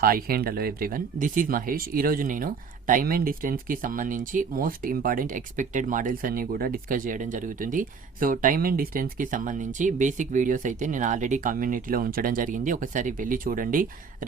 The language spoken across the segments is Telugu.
Hi and hello everyone, this is Mahesh. ఈరోజు నేను టైమ్ అండ్ డిస్టెన్స్కి సంబంధించి మోస్ట్ ఇంపార్టెంట్ ఎక్స్పెక్టెడ్ మోడల్స్ అన్ని కూడా డిస్కస్ చేయడం జరుగుతుంది. సో టైమ్ అండ్ డిస్టెన్స్కి సంబంధించి బేసిక్ వీడియోస్ అయితే నేను ఆల్రెడీ కమ్యూనిటీలో ఉంచడం జరిగింది, ఒకసారి వెళ్ళి చూడండి.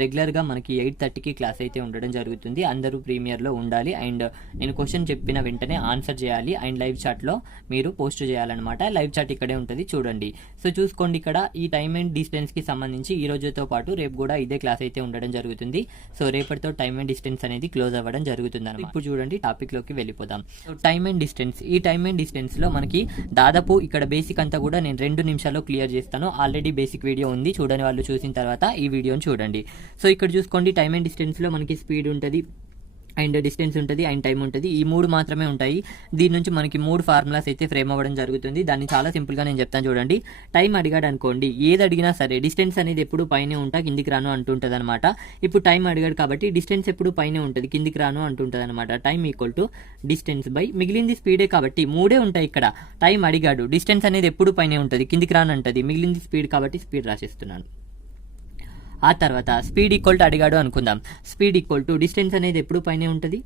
రెగ్యులర్గా మనకి 8:30కి క్లాస్ అయితే ఉండడం జరుగుతుంది. అందరూ ప్రీమియర్లో ఉండాలి అండ్ నేను క్వశ్చన్ చెప్పిన వెంటనే ఆన్సర్ చేయాలి అండ్ లైవ్ చాట్లో మీరు పోస్ట్ చేయాలన్నమాట. లైవ్ చాట్ ఇక్కడే ఉంటుంది, చూడండి. సో చూసుకోండి, ఇక్కడ ఈ టైమ్ అండ్ డిస్టెన్స్కి సంబంధించి ఈ రోజుతో పాటు రేపు కూడా ఇదే క్లాస్ అయితే ఉండడం జరుగుతుంది. సో రేపటితో టైమ్ అండ్ డిస్టెన్స్ అనేది క్లోజ్ అవ్వడం జరుగుతుంది. ఇప్పుడు చూడండి, టాపిక్ లోకి వెళ్ళిపోదాం. సో టైమ్ అండ్ డిస్టెన్స్, ఈ టైమ్ అండ్ డిస్టెన్స్ లో మనకి దాదాపు ఇక్కడ బేసిక్ అంతా కూడా నేను 2 నిమిషాల్లో క్లియర్ చేస్తాను. ఆల్రెడీ బేసిక్ వీడియో ఉంది, చూడని వాళ్ళు చూసిన తర్వాత ఈ వీడియోని చూడండి. సో ఇక్కడ చూసుకోండి, టైమ్ అండ్ డిస్టెన్స్ లో మనకి స్పీడ్ ఉంటుంది అండ్ డిస్టెన్స్ ఉంటుంది అండ్ టైం ఉంటుంది. ఈ 3 మాత్రమే ఉంటాయి. దీని నుంచి మనకి 3 ఫార్ములాస్ అయితే ఫ్రేమ్ అవ్వడం జరుగుతుంది. దాన్ని చాలా సింపుల్గా నేను చెప్తాను, చూడండి. టైం అడిగాడు అనుకోండి, ఏది అడిగినా సరే డిస్టెన్స్ అనేది ఎప్పుడు పైనే ఉంటా కిందికి రాను అంటుంటుంది అనమాట. ఇప్పుడు టైం అడిగాడు కాబట్టి డిస్టెన్స్ ఎప్పుడు పైనే ఉంటుంది, కిందికి రాను అంటుంటుంది అనమాట. Time equal to distance by మిగిలింది స్పీడే కాబట్టి 3 ఉంటాయి ఇక్కడ. టైం అడిగాడు, డిస్టెన్స్ అనేది ఎప్పుడు పైనే ఉంటుంది, కిందికి రాను అంటది, మిగిలింది స్పీడ్ కాబట్టి స్పీడ్ రాసేస్తున్నాను. ఆ తర్వాత స్పీడ్ ఈక్వల్ టు అడిగాడు అనుకుందాం. స్పీడ్ ఈక్వల్ టు డిస్టెన్స్ అనేది ఎప్పుడు పైనే ఉంటుంది.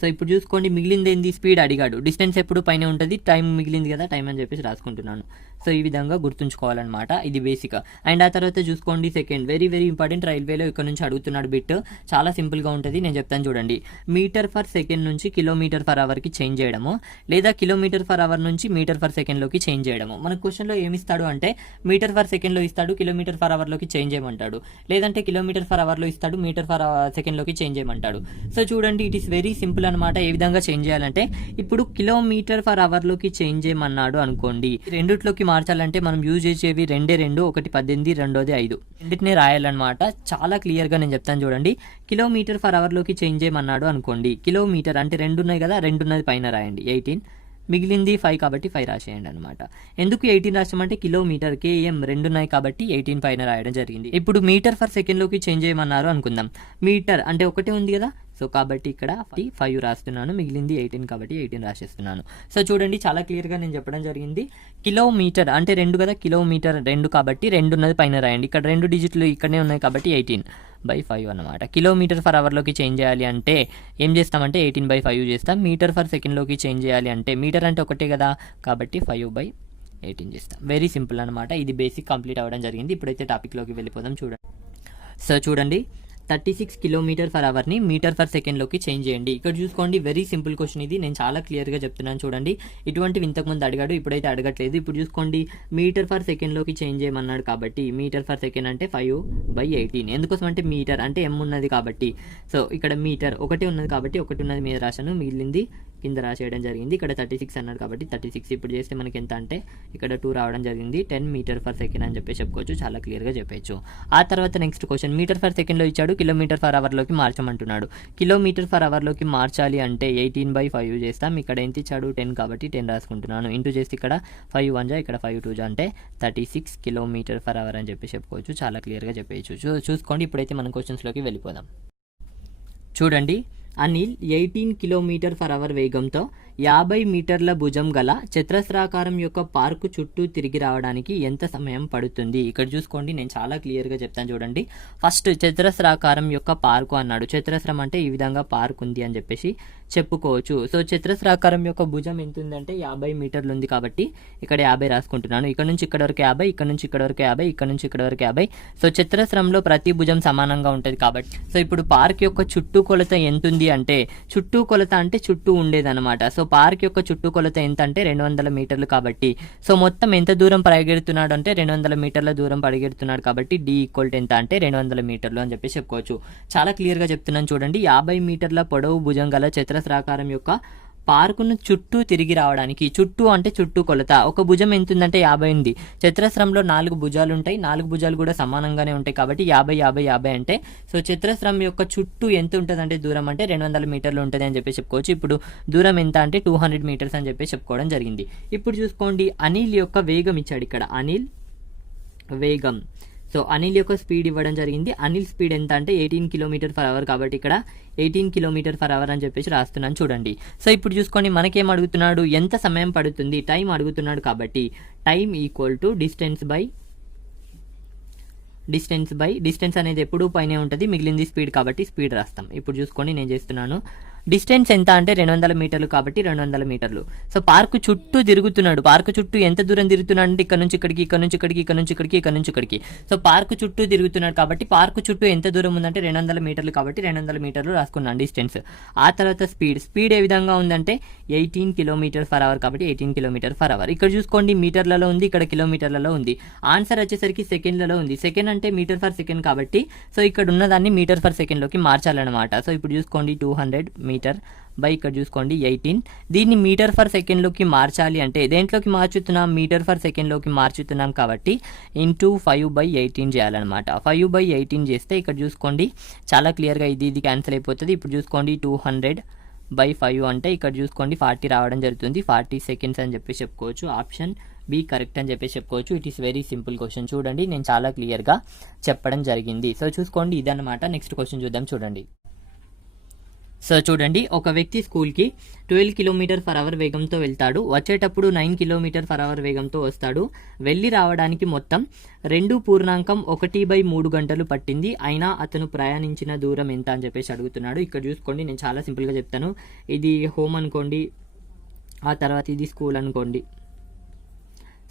సో ఇప్పుడు చూసుకోండి, మిగిలింది ఏంది, స్పీడ్ అడిగాడు, డిస్టెన్స్ ఎప్పుడు పైన ఉంటుంది, టైం మిగిలింది కదా, టైం అని చెప్పేసి రాసుకుంటున్నాను. సో ఈ విధంగా గుర్తుంచుకోవాలన్నమాట, ఇది బేసిక్. అండ్ ఆ తర్వాత చూసుకోండి, సెకండ్ వెరీ వెరీ ఇంపార్టెంట్. రైల్వేలో ఇక్కడ నుంచి అడుగుతున్నాడు బిట్, చాలా సింపుల్గా ఉంటుంది, నేను చెప్తాను చూడండి. మీటర్ ఫర్ సెకండ్ నుంచి కిలోమీటర్ ఫర్ అవర్కి చేంజ్ చేయడము, లేదా కిలోమీటర్ ఫర్ అవర్ నుంచి మీటర్ ఫర్ సెకండ్లోకి చేంజ్ చేయడము. మన క్వశ్చన్లో ఏమి ఇస్తాడు అంటే మీటర్ ఫర్ సెకండ్లో ఇస్తాడు, కిలోమీటర్ ఫర్ అవర్లోకి చేంజ్ చేయమంటాడు. లేదంటే కిలోమీటర్ ఫర్ అవర్లో ఇస్తాడు, మీటర్ ఫర్ సెకండ్లోకి చేంజ్ చేయమంటాడు. సో చూడండి, ఇట్ ఈస్ వెరీ సింపుల్ అనమాట. ఏ విధంగా చేంజ్ చేయాలంటే, ఇప్పుడు కిలోమీటర్ ఫర్ అవర్ లోకి చేంజ్ చేయమన్నాడు అనుకోండి, రెండిట్లోకి మార్చాలంటే మనం యూజ్ చేసేవి 2, ఒకటి 18, రెండోది 5, రెండింటినే రాయాలన్నమాట. చాలా క్లియర్ గా నేను చెప్తాను చూడండి. కిలోమీటర్ ఫర్ అవర్ లోకి చేంజ్ చేయమన్నాడు అనుకోండి, కిలోమీటర్ అంటే 2 ఉన్నాయి కదా, 2 ఉన్నది పైన రాయండి, 18, మిగిలింది 5 కాబట్టి 5 రాసేయండి అనమాట. ఎందుకు 18 రాసామంటే కిలోమీటర్ కేఎం 2 ఉన్నాయి కాబట్టి 18 పైన రాయడం జరిగింది. ఇప్పుడు మీటర్ ఫర్ సెకండ్ లోకి చేంజ్ చేయమన్నారు అనుకుందాం. మీటర్ అంటే ఒకటే ఉంది కదా, సో కాబట్టి ఇక్కడ 5 రాస్తున్నాను, మిగిలింది 18 కాబట్టి 18 రాసేస్తున్నాను. సో చూడండి, చాలా క్లియర్గా నేను చెప్పడం జరిగింది. కిలోమీటర్ అంటే 2 కదా, కిలోమీటర్ 2 కాబట్టి 2 ఉన్నది పైన రాయండి. ఇక్కడ 2 డిజిట్లు ఇక్కడనే ఉన్నాయి కాబట్టి 18/5 అనమాట. కిలోమీటర్ ఫర్ అవర్లోకి చేంజ్ చేయాలి అంటే ఏం చేస్తామంటే 18/5 చేస్తాం. మీటర్ ఫర్ సెకండ్లోకి చేంజ్ చేయాలి అంటే మీటర్ అంటే ఒకటే కదా కాబట్టి 5/18 చేస్తాం. వెరీ సింపుల్ అనమాట. ఇది బేసిక్ కంప్లీట్ అవ్వడం జరిగింది. ఇప్పుడైతే టాపిక్లోకి వెళ్ళిపోదాం, చూడండి. సో చూడండి, 36 కిలోమీటర్ ఫర్ అవర్ని మీటర్ ఫర్ సెకండ్లోకి చేంజ్ చేయండి. ఇక్కడ చూసుకోండి, వెరీ సింపుల్ క్వశ్చన్ ఇది, నేను చాలా క్లియర్గా చెప్తున్నాను చూడండి. ఇటువంటివి ఇంతకుముందు అడిగాడు, ఇప్పుడైతే అడగట్లేదు. ఇప్పుడు చూసుకోండి, మీటర్ ఫర్ సెకండ్లోకి చేంజ్ చేయమన్నాడు కాబట్టి మీటర్ ఫర్ సెకండ్ అంటే 5/18. ఎందుకోసం అంటే మీటర్ అంటే ఎం ఉన్నది కాబట్టి, సో ఇక్కడ మీటర్ ఒకటే ఉన్నది కాబట్టి ఒకటి ఉన్నది మీద రాశాను, మిగిలింది కింద రాసేయడం జరిగింది. ఇక్కడ 36 అన్నాడు కాబట్టి 36 ఇప్పుడు చేస్తే మనకి ఎంత అంటే ఇక్కడ 2 రావడం జరిగింది. 10 మీటర్ ఫర్ సెకండ్ అని చెప్పి చెప్పుకోవచ్చు, చాలా క్లియర్గా చెప్పచ్చు. ఆ తర్వాత నెక్స్ట్ క్వశ్చన్, మీటర్ ఫర్ సెకండ్లో ఇచ్చాడు, కిలోమీటర్ ఫర్ అవర్లోకి మార్చమంటున్నాడు. కిలోమీటర్ ఫర్ అవర్లోకి మార్చాలి అంటే 18/5 చేస్తాం. ఇక్కడ ఎంత ఇచ్చాడు, 10 కాబట్టి 10 రాసుకుంటున్నాను. ఇంటూ చేస్తే ఇక్కడ 5 1 ఇక్కడ 5 2 అంటే 36 కిలోమీటర్ ఫర్ అవర్ అని చెప్పి చెప్పుకోవచ్చు, చాలా క్లియర్గా చెప్పచ్చు. చూసుకోండి, ఇప్పుడైతే మనం క్వశ్చన్స్లోకి వెళ్ళిపోదాం. చూడండి, అనిల్ 18 కిలోమీటర్ ఫర్ అవర్ వేగంతో 50 మీటర్ల భుజం గల చతురస్రాకారం యొక్క పార్కు చుట్టూ తిరిగి రావడానికి ఎంత సమయం పడుతుంది. ఇక్కడ చూసుకోండి, నేను చాలా క్లియర్గా చెప్తాను చూడండి. ఫస్ట్ చతురస్రాకారం యొక్క పార్కు అన్నాడు. చతురస్రం అంటే ఈ విధంగా పార్క్ ఉంది అని చెప్పేసి చెప్పుకోవచ్చు. సో చతురస్రాకారం యొక్క భుజం ఎంత ఉందంటే 50 మీటర్లు ఉంది కాబట్టి ఇక్కడ 50 రాసుకుంటున్నాను. ఇక్కడ నుంచి ఇక్కడ వరకు 50, ఇక్కడ నుంచి ఇక్కడ వరకు 50, ఇక్కడ నుంచి ఇక్కడ వరకు 50. సో చతురస్రంలో ప్రతి భుజం సమానంగా ఉంటుంది కాబట్టి, సో ఇప్పుడు పార్క్ యొక్క చుట్టూ కొలత ఎంత ఉంది అంటే, చుట్టూ కొలత అంటే చుట్టూ ఉండేదన్నమాట. సో పార్క్ యొక్క చుట్టూ కొలత ఎంత అంటే 200 మీటర్లు కాబట్టి, సో మొత్తం ఎంత దూరం పరిగెడుతున్నాడు అంటే 200 మీటర్ల దూరం పరిగెడుతున్నాడు కాబట్టి D ఈక్వల్ ఎంత అంటే 200 మీటర్లు అని చెప్పి చెప్పుకోవచ్చు. చాలా క్లియర్గా చెప్తున్నాను చూడండి. 50 మీటర్ల పొడవు భుజం గల చతురస్రాకారం యొక్క పార్కును చుట్టూ తిరిగి రావడానికి, చుట్టూ అంటే చుట్టూ కొలత, ఒక భుజం ఎంత ఉందంటే 50 ఉంది. చతురస్రంలో 4 భుజాలు ఉంటాయి, 4 భుజాలు కూడా సమానంగానే ఉంటాయి కాబట్టి 50 50 50 అంటే, సో చతురస్రం యొక్క చుట్టూ ఎంత ఉంటుంది అంటే దూరం అంటే 200 మీటర్లు ఉంటుంది అని చెప్పి చెప్పుకోవచ్చు. ఇప్పుడు దూరం ఎంత అంటే 200 మీటర్స్ అని చెప్పి చెప్పుకోవడం జరిగింది. ఇప్పుడు చూసుకోండి, అనిల్ యొక్క వేగం ఇచ్చాడు ఇక్కడ, అనిల్ వేగం. సో అనిల్ యొక్క స్పీడ్ ఇవ్వడం జరిగింది. అనిల్ స్పీడ్ ఎంత అంటే 18 కిలోమీటర్ ఫర్ అవర్ కాబట్టి ఇక్కడ 18 కిలోమీటర్ ఫర్ అవర్ అని చెప్పేసి రాస్తున్నాను చూడండి. సో ఇప్పుడు చూసుకోండి, మనకేం అడుగుతున్నాడు, ఎంత సమయం పడుతుంది, టైం అడుగుతున్నాడు కాబట్టి time equal to distance by distance అనేది ఎప్పుడూ పైనే ఉంటుంది, మిగిలింది స్పీడ్ కాబట్టి స్పీడ్ రాస్తాం. ఇప్పుడు చూసుకోండి నేను చేస్తున్నాను. డిస్టెన్స్ ఎంత అంటే 200 మీటర్లు కాబట్టి 200 మీటర్లు. సో పార్కు చుట్టూ తిరుగుతున్నాడు. పార్కు చుట్టూ ఎంత దూరం తిరుగుతున్నాడు అంటే ఇక్కడ నుంచి ఇక్కడికి, ఇక్కడ నుంచి ఇక్కడికి, ఇక్కడ నుంచి ఇక్కడికి, ఇక్కడ నుంచి ఇక్కడికి. సో పార్కు చుట్టూ తిరుగుతున్నాడు కాబట్టి పార్కు చుట్టూ ఎంత దూరం ఉందంటే 200 మీటర్లు కాబట్టి 200 మీటర్లు రాసుకున్నాను డిస్టెన్స్. ఆ తర్వాత స్పీడ్ ఏ విధంగా ఉందంటే 18 km/h కాబట్టి 18 km/h. ఇక్కడ చూసుకోండి మీటర్లలో ఉంది, ఇక్కడ కిలోమీటర్లలో ఉంది. ఆన్సర్ వచ్చేసరికి సెకండ్లలో ఉంది. సెకండ్ అంటే మీటర్ ఫర్ సెకండ్ కాబట్టి సో ఇక్కడ ఉన్నదాన్ని మీటర్ ఫర్ సెకండ్లోకి మార్చాలన్నమాట. సో ఇప్పుడు చూసుకోండి 200 మీటర్ బై ఇక్కడ చూసుకోండి 18. దీన్ని మీటర్ ఫర్ సెకండ్లోకి మార్చాలి అంటే దేంట్లోకి మార్చుతున్నాం, మీటర్ ఫర్ సెకండ్లోకి మార్చుతున్నాం కాబట్టి ఇంటూ 5/18 చేయాలన్నమాట. 5/18 చేస్తే ఇక్కడ చూసుకోండి చాలా క్లియర్గా ఇది క్యాన్సిల్ అయిపోతుంది. ఇప్పుడు చూసుకోండి 200/5 అంటే ఇక్కడ చూసుకోండి 40 రావడం జరుగుతుంది. 40 సెకండ్స్ అని చెప్పి చెప్పుకోవచ్చు. ఆప్షన్ బి కరెక్ట్ అని చెప్పేసి చెప్పుకోవచ్చు. It is very simple question. చూడండి నేను చాలా క్లియర్గా చెప్పడం జరిగింది. సో చూసుకోండి ఇదన్నమాట. నెక్స్ట్ క్వశ్చన్ చూద్దాం. చూడండి. సో చూడండి ఒక వ్యక్తి స్కూల్కి 12 km/h వేగంతో వెళ్తాడు. వచ్చేటప్పుడు 9 km/h వేగంతో వస్తాడు. వెళ్ళి రావడానికి మొత్తం 2.1/3 గంటలు పట్టింది. అయినా అతను ప్రయాణించిన దూరం ఎంత అని చెప్పేసి అడుగుతున్నాడు. ఇక్కడ చూసుకోండి నేను చాలా సింపుల్గా చెప్తాను. ఇది హోమ్ అనుకోండి, ఆ తర్వాత ఇది స్కూల్ అనుకోండి.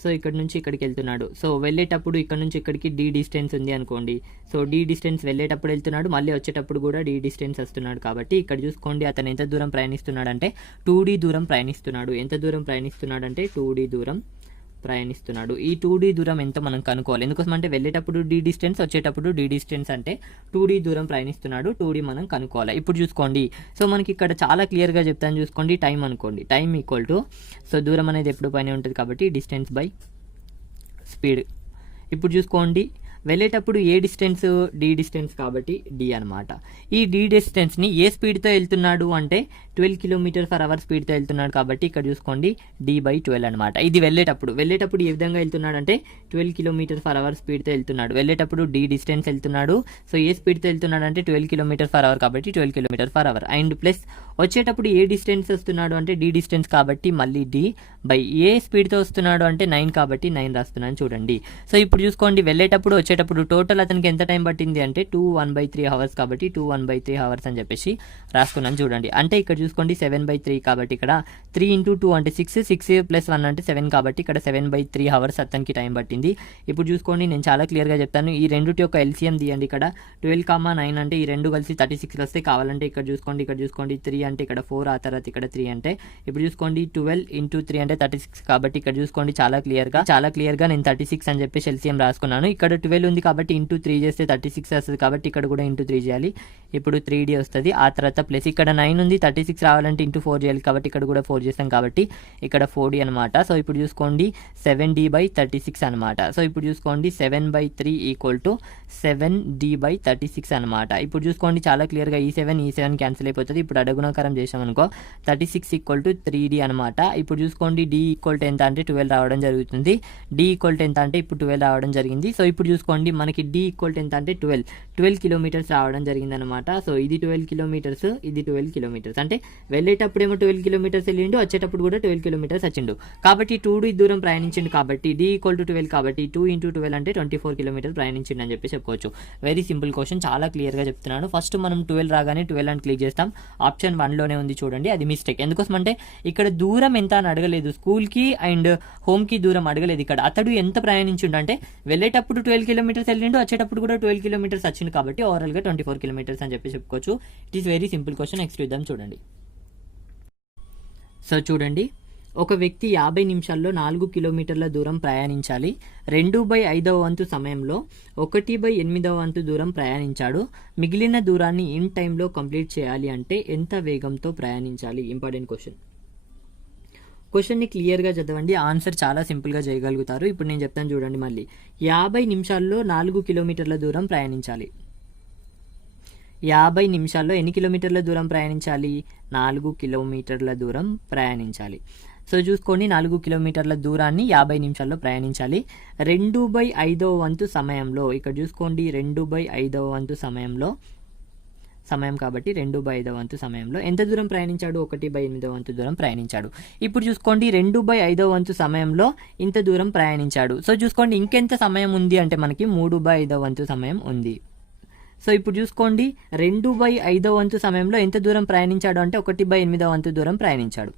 సో ఇక్కడ నుంచి ఇక్కడికి వెళ్తున్నాడు. సో వెళ్ళేటప్పుడు ఇక్కడ నుంచి ఇక్కడికి డి డిస్టెన్స్ ఉంది అనుకోండి. సో డి డిస్టెన్స్ వెళ్ళేటప్పుడు వెళ్తున్నాడు, మళ్ళీ వచ్చేటప్పుడు కూడా డి డిస్టెన్స్ వస్తున్నాడు కాబట్టి ఇక్కడ చూసుకోండి అతను ఎంత దూరం ప్రయాణిస్తున్నాడు అంటే 2D దూరం ప్రయాణిస్తున్నాడు. ఎంత దూరం ప్రయాణిస్తున్నాడు అంటే 2D దూరం ప్రయాణిస్తున్నాడు. ఈ 2D దూరం ఎంత మనం కనుక్కోవాలి. ఎందుకోసం అంటే వెళ్ళేటప్పుడు డి డిస్టెన్స్, వచ్చేటప్పుడు డి డిస్టెన్స్ అంటే 2D దూరం ప్రయాణిస్తున్నాడు. 2D మనం కనుక్కోవాలి. ఇప్పుడు చూసుకోండి సో మనకి ఇక్కడ చాలా క్లియర్గా చెప్తాను. చూసుకోండి టైం అనుకోండి. టైం ఈక్వల్ టు సో దూరం అనేది ఎప్పుడు పైన ఉంటుంది కాబట్టి డిస్టెన్స్ బై స్పీడ్. ఇప్పుడు చూసుకోండి వెళ్ళేటప్పుడు ఏ డిస్టెన్స్, డి డిస్టెన్స్ కాబట్టి డి అనమాట. ఈ డి డిస్టెన్స్ని ఏ స్పీడ్తో వెళ్తున్నాడు అంటే 12 km/h స్పీడ్తో వెళ్తున్నాడు కాబట్టి ఇక్కడ చూసుకోండి d/12 అనమాట. ఇది వెళ్ళేటప్పుడు ఏ విధంగా వెళ్తున్నాడు అంటే 12 km/h స్పీడ్తో వెళ్తున్నాడు. వెళ్ళేటప్పుడు డి డిస్టెన్స్ వెళ్తున్నాడు. సో ఏ స్పీడ్తో వెళ్తున్నాడు అంటే 12 km/h కాబట్టి 12 km/h. అండ్ ప్లస్ వచ్చేటప్పుడు ఏ డిస్టెన్స్ వస్తున్నాడు అంటే డి డిస్టెన్స్ కాబట్టి మళ్ళీ డి బై ఏ స్పీడ్తో వస్తున్నాడు అంటే 9 కాబట్టి 9 రాస్తున్నాను చూడండి. సో ఇప్పుడు చూసుకోండి వెళ్ళేటప్పుడు వచ్చేటప్పుడు టోటల్ అతనికి ఎంత టైం పట్టింది అంటే 2 1/3 కాబట్టి 2 1/3 అని చెప్పేసి రాసుకున్నాను చూడండి. అంటే ఇక్కడ చూసుకోండి 7/3 కాబట్టి ఇక్కడ 3 × 2 అంటే 6 + 1 అంటే 7 కాబట్టి ఇక్కడ 7/3 అతనికి టైం పట్టింది. ఇప్పుడు చూసుకోండి నేను చాలా క్లియర్గా చెప్తాను. ఈ రెండుటి యొక్క ఎల్సిఎం తీయండి. ఇక్కడ 12, 9 అంటే ఈ రెండు కలిసి 36 వస్తాయి. కావాలంటే ఇక్కడ చూసుకోండి 3 అంటే ఇక్కడ 4, ఆ తర్వాత ఇక్కడ 3 అంటే ఇప్పుడు చూసుకోండి 12 × 3 అంటే 36 కాబట్టి ఇక్కడ చూసుకోండి చాలా క్లియర్గా నేను 36 అని చెప్పేసి ఎల్సిఎం రాసుకున్నాను. ఇక్కడ 12 ఉంది కాబట్టి ఇంటూ 3 చేస్తే 36 వస్తుంది కాబట్టి ఇక్కడ కూడా ఇంటూ 3 చేయాలి. ఇప్పుడు 3D వస్తుంది. ఆ తర్వాత ప్లస్ ఇక్కడ 9 ఉంది, 36 రావాలంటే ఇంటూ 4 చేయాలి కాబట్టి ఇక్కడ కూడా 4 చేస్తాం కాబట్టి ఇక్కడ 4D అనమాట. సో ఇప్పుడు చూసుకోండి 7D/36 అనమాట. సో ఇప్పుడు చూసుకోండి 7/3 = 7D/36 అనమాట. ఇప్పుడు చూసుకోండి చాలా క్లియర్గా ఈ 7 క్యాన్సిల్ అయిపోతుంది. ఇప్పుడు అడుగుణాకారం చేసామనుకో 36 = 3D అనమాట. ఇప్పుడు చూసుకోండి D = ఎంత అంటే 12 రావడం జరుగుతుంది. D = ఎంత అంటే ఇప్పుడు 12 రావడం జరిగింది. సో ఇప్పుడు చూసుకోండి మనకి D = ఎంత అంటే 12 కిలోమీటర్స్ రావడం జరిగింది అనమాట. సో ఇది 12 కిలోమీటర్స్, ఇది 12 కిలోమీటర్స్ అంటే వెళ్ళేటప్పుడు ఏమో 12 కిలోమీటర్స్ వెళ్ళిండు, వచ్చేటప్పుడు కూడా 12 కిలోమీటర్స్ వచ్చిండు కాబట్టి 2D దూరం ప్రయాణించిండు కాబట్టి D = 12 కాబట్టి 2 × 12 అంటే 24 కిలోమీటర్స్ ప్రయాణించిండు అని చెప్పి చెప్పుకోవచ్చు. వెరీ సింపుల్ క్వశ్చన్, చాలా క్లియర్గా చెప్తున్నాను. ఫస్ట్ మనం 12 రాగానే 12 అని క్లిక్ చేస్తాం. ఆప్షన్ 1లోనే ఉంది చూడండి, అది మిస్టేక్. ఎందుకోసం అంటే ఇక్కడ దూరం ఎంత అని అడగలేదు, స్కూల్కి అండ్ హోమ్కి దూరం అడగలేదు. ఇక్కడ అతడు ఎంత ప్రయాణించిండు అంటే వెళ్ళేటప్పుడు 12 కిలోమీటర్స్ వెళ్ళిండు, వచ్చేటప్పుడు కూడా 12 కిలోమీటర్స్ వచ్చింది కాబట్టి ఓవరాల్గా 24 కిలోమీటర్స్ అని చెప్పి చెప్పుకోవచ్చు. It is very simple question. Next చూద్దాం చూడండి. సో చూడండి ఒక వ్యక్తి 50 నిమిషాల్లో 4 కిలోమీటర్ల దూరం ప్రయాణించాలి. 2/5వ వంతు సమయంలో 1/8వ వంతు దూరం ప్రయాణించాడు. మిగిలిన దూరాన్ని ఇన్ టైంలో కంప్లీట్ చేయాలి అంటే ఎంత వేగంతో ప్రయాణించాలి? ఇంపార్టెంట్ క్వశ్చన్ని క్లియర్గా చదవండి. ఆన్సర్ చాలా సింపుల్గా చేయగలుగుతారు. ఇప్పుడు నేను చెప్తాను చూడండి. మళ్ళీ 50 నిమిషాల్లో 4 కిలోమీటర్ల దూరం ప్రయాణించాలి. 50 నిమిషాల్లో ఎన్ని కిలోమీటర్ల దూరం ప్రయాణించాలి? 4 కిలోమీటర్ల దూరం ప్రయాణించాలి. సో చూసుకోండి 4 కిలోమీటర్ల దూరాన్ని 50 నిమిషాల్లో ప్రయాణించాలి. 2/5వ వంతు సమయంలో ఇక్కడ చూసుకోండి 2/5వ వంతు సమయంలో సమయం కాబట్టి 2/5వ వంతు సమయంలో ఎంత దూరం ప్రయాణించాడు? 1/8వ వంతు దూరం ప్రయాణించాడు. ఇప్పుడు చూసుకోండి 2/5వ వంతు సమయంలో ఇంత దూరం ప్రయాణించాడు. సో చూసుకోండి ఇంకెంత సమయం ఉంది అంటే మనకి 3/5వ వంతు సమయం ఉంది. సో ఇప్పుడు చూసుకోండి 2/5వ వంతు సమయంలో ఎంత దూరం ప్రయాణించాడు అంటే 1/8వ వంతు దూరం ప్రయాణించాడు.